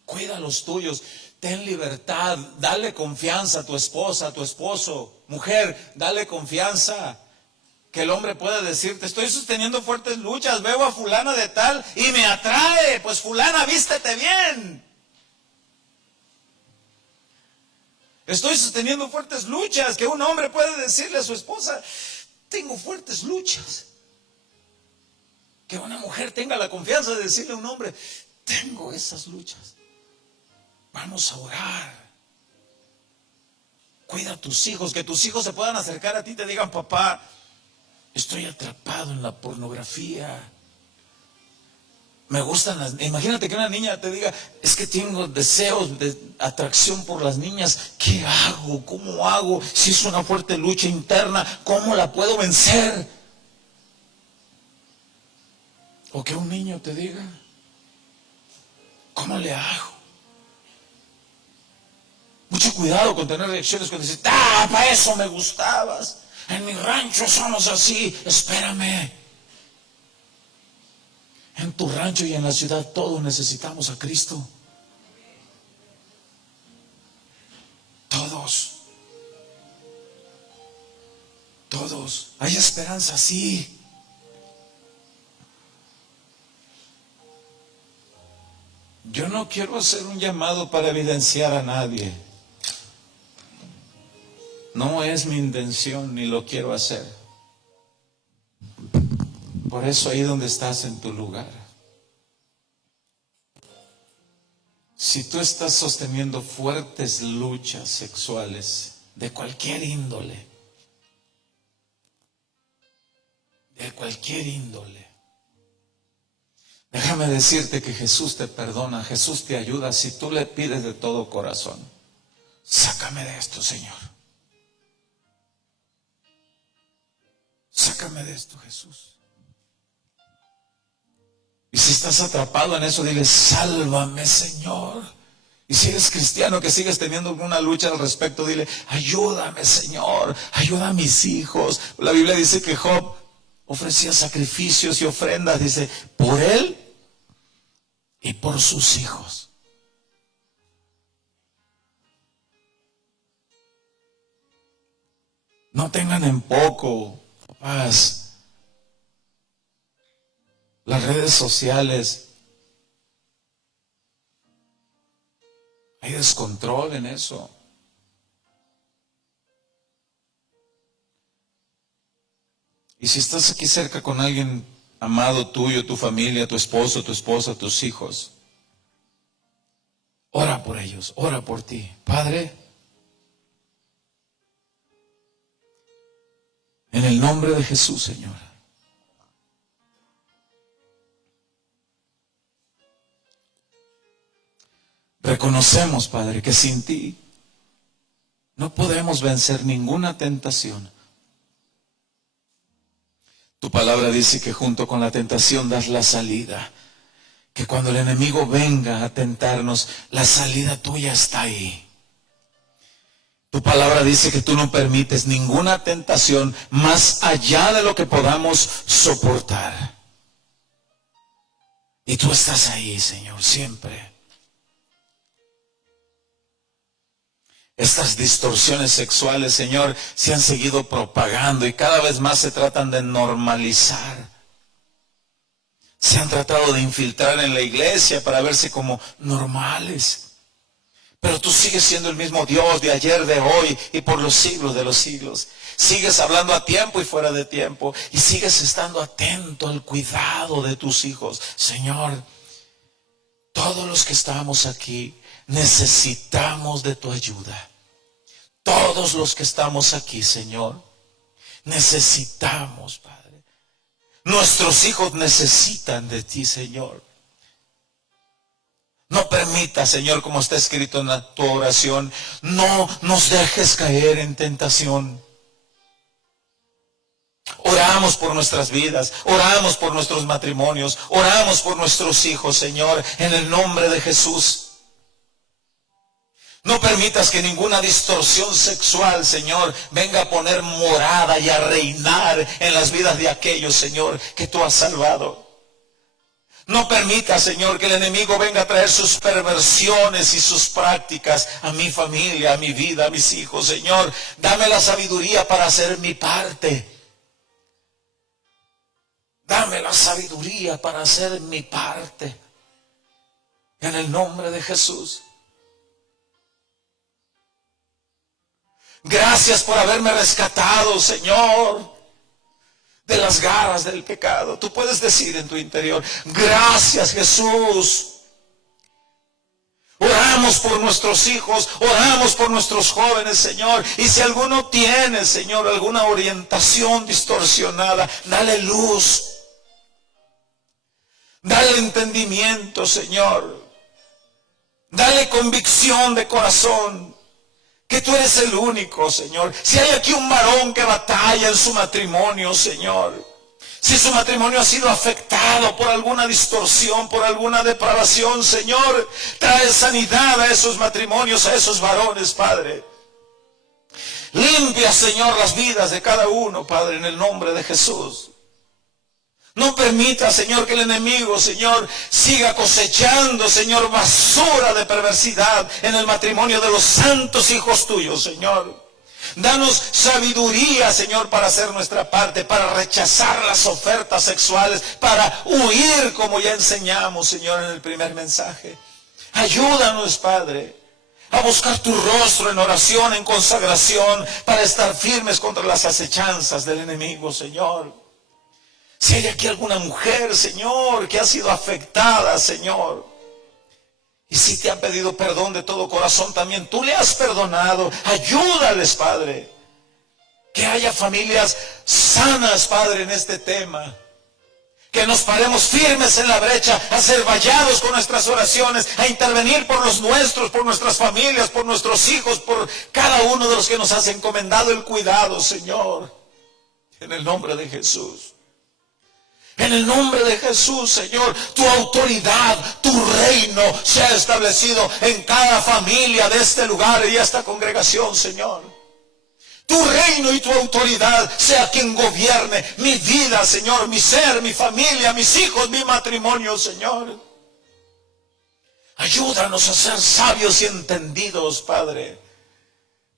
Cuida a los tuyos. Ten libertad. Dale confianza a tu esposa, a tu esposo. Mujer, dale confianza. Que el hombre pueda decirte, estoy sosteniendo fuertes luchas, veo a fulana de tal y me atrae. Pues fulana, vístete bien. Estoy sosteniendo fuertes luchas, que un hombre puede decirle a su esposa, tengo fuertes luchas. Que una mujer tenga la confianza de decirle a un hombre, tengo esas luchas. Vamos a orar. Cuida a tus hijos, que tus hijos se puedan acercar a ti y te digan, papá, estoy atrapado en la pornografía. Me gustan las... Imagínate que una niña te diga, es que tengo deseos de atracción por las niñas. ¿Qué hago? ¿Cómo hago? Si es una fuerte lucha interna, ¿cómo la puedo vencer? O que un niño te diga, ¿cómo le hago? Mucho cuidado con tener reacciones cuando dices, para eso me gustabas. En mi rancho somos así. Espérame. En tu rancho y en la ciudad todos necesitamos a Cristo. Todos. Todos. Hay esperanza, sí. Yo no quiero hacer un llamado para evidenciar a nadie. No es mi intención ni lo quiero hacer. Por eso ahí donde estás en tu lugar, si tú estás sosteniendo fuertes luchas sexuales de cualquier índole, déjame decirte que Jesús te perdona, Jesús te ayuda si tú le pides de todo corazón. Sácame de esto, Señor. Sácame de esto, Jesús. Y si estás atrapado en eso, dile, sálvame, Señor. Y si eres cristiano que sigues teniendo alguna lucha al respecto, dile, ayúdame, Señor, ayuda a mis hijos. La Biblia dice que Job ofrecía sacrificios y ofrendas, dice, por él y por sus hijos. No tengan en poco, papás, las redes sociales. Hay descontrol en eso. Y si estás aquí cerca con alguien amado tuyo, tu familia, tu esposo, tu esposa, tus hijos, ora por ellos, ora por ti. Padre, en el nombre de Jesús, Señor. Reconocemos, Padre, que sin ti no podemos vencer ninguna tentación. Tu palabra dice que junto con la tentación das la salida. Que cuando el enemigo venga a tentarnos, la salida tuya está ahí. Tu palabra dice que tú no permites ninguna tentación más allá de lo que podamos soportar. Y tú estás ahí, Señor, siempre. Estas distorsiones sexuales, Señor, se han seguido propagando y cada vez más se tratan de normalizar. Se han tratado de infiltrar en la iglesia para verse como normales. Pero tú sigues siendo el mismo Dios de ayer, de hoy y por los siglos de los siglos. Sigues hablando a tiempo y fuera de tiempo. Y sigues estando atento al cuidado de tus hijos. Señor, todos los que estamos aquí necesitamos de tu ayuda. Todos los que estamos aquí, Señor, necesitamos, Padre. Nuestros hijos necesitan de ti, Señor. No permita, Señor, como está escrito en tu oración, no nos dejes caer en tentación. Oramos por nuestras vidas, oramos por nuestros matrimonios, oramos por nuestros hijos, Señor, en el nombre de Jesús. No permitas que ninguna distorsión sexual, Señor, venga a poner morada y a reinar en las vidas de aquellos, Señor, que tú has salvado. No permita, Señor, que el enemigo venga a traer sus perversiones y sus prácticas a mi familia, a mi vida, a mis hijos. Señor, dame la sabiduría para hacer mi parte. Dame la sabiduría para hacer mi parte. En el nombre de Jesús. Gracias por haberme rescatado, Señor, de las garras del pecado. Tú puedes decir en tu interior, gracias, Jesús. Oramos por nuestros hijos, oramos por nuestros jóvenes, Señor. Y si alguno tiene, Señor, alguna orientación distorsionada, dale luz. Dale entendimiento, Señor. Dale convicción de corazón. Que tú eres el único, Señor. Si hay aquí un varón que batalla en su matrimonio, Señor. Si su matrimonio ha sido afectado por alguna distorsión, por alguna depravación, Señor, trae sanidad a esos matrimonios, a esos varones, Padre. Limpia, Señor, las vidas de cada uno, Padre, en el nombre de Jesús. No permita, Señor, que el enemigo, Señor, siga cosechando, Señor, basura de perversidad en el matrimonio de los santos hijos tuyos, Señor. Danos sabiduría, Señor, para hacer nuestra parte, para rechazar las ofertas sexuales, para huir, como ya enseñamos, Señor, en el primer mensaje. Ayúdanos, Padre, a buscar tu rostro en oración, en consagración, para estar firmes contra las acechanzas del enemigo, Señor. Si hay aquí alguna mujer, Señor, que ha sido afectada, Señor, y si te han pedido perdón de todo corazón, también tú le has perdonado. Ayúdales, Padre. Que haya familias sanas, Padre, en este tema. Que nos paremos firmes en la brecha, a ser vallados con nuestras oraciones, a intervenir por los nuestros, por nuestras familias, por nuestros hijos, por cada uno de los que nos has encomendado el cuidado, Señor. En el nombre de Jesús. En el nombre de Jesús, Señor, tu autoridad, tu reino sea establecido en cada familia de este lugar y esta congregación, Señor. Tu reino y tu autoridad sea quien gobierne mi vida, Señor, mi ser, mi familia, mis hijos, mi matrimonio, Señor. Ayúdanos a ser sabios y entendidos, Padre,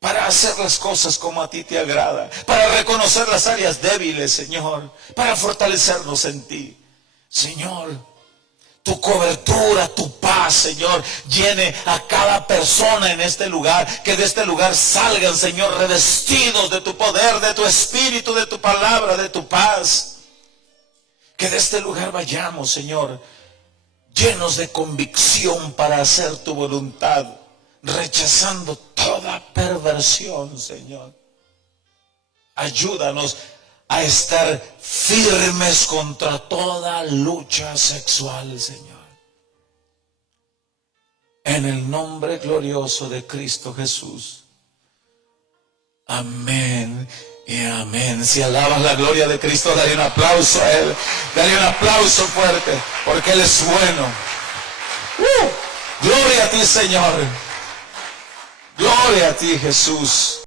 para hacer las cosas como a ti te agrada, para reconocer las áreas débiles, Señor, para fortalecernos en ti. Señor, tu cobertura, tu paz paz, Señor, llene a cada persona en este lugar. Que de este lugar salgan, Señor, revestidos de tu poder, de tu espíritu, de tu palabra, de tu paz. Que de este lugar vayamos, Señor, llenos de convicción para hacer tu voluntad, rechazando toda perversión, Señor. Ayúdanos a estar firmes contra toda lucha sexual, Señor. En el nombre glorioso de Cristo Jesús. Amén y amén. Si alabas la gloria de Cristo, dale un aplauso a Él. Dale un aplauso fuerte, porque Él es bueno. Gloria a ti, Señor. Gloria a ti, Jesús.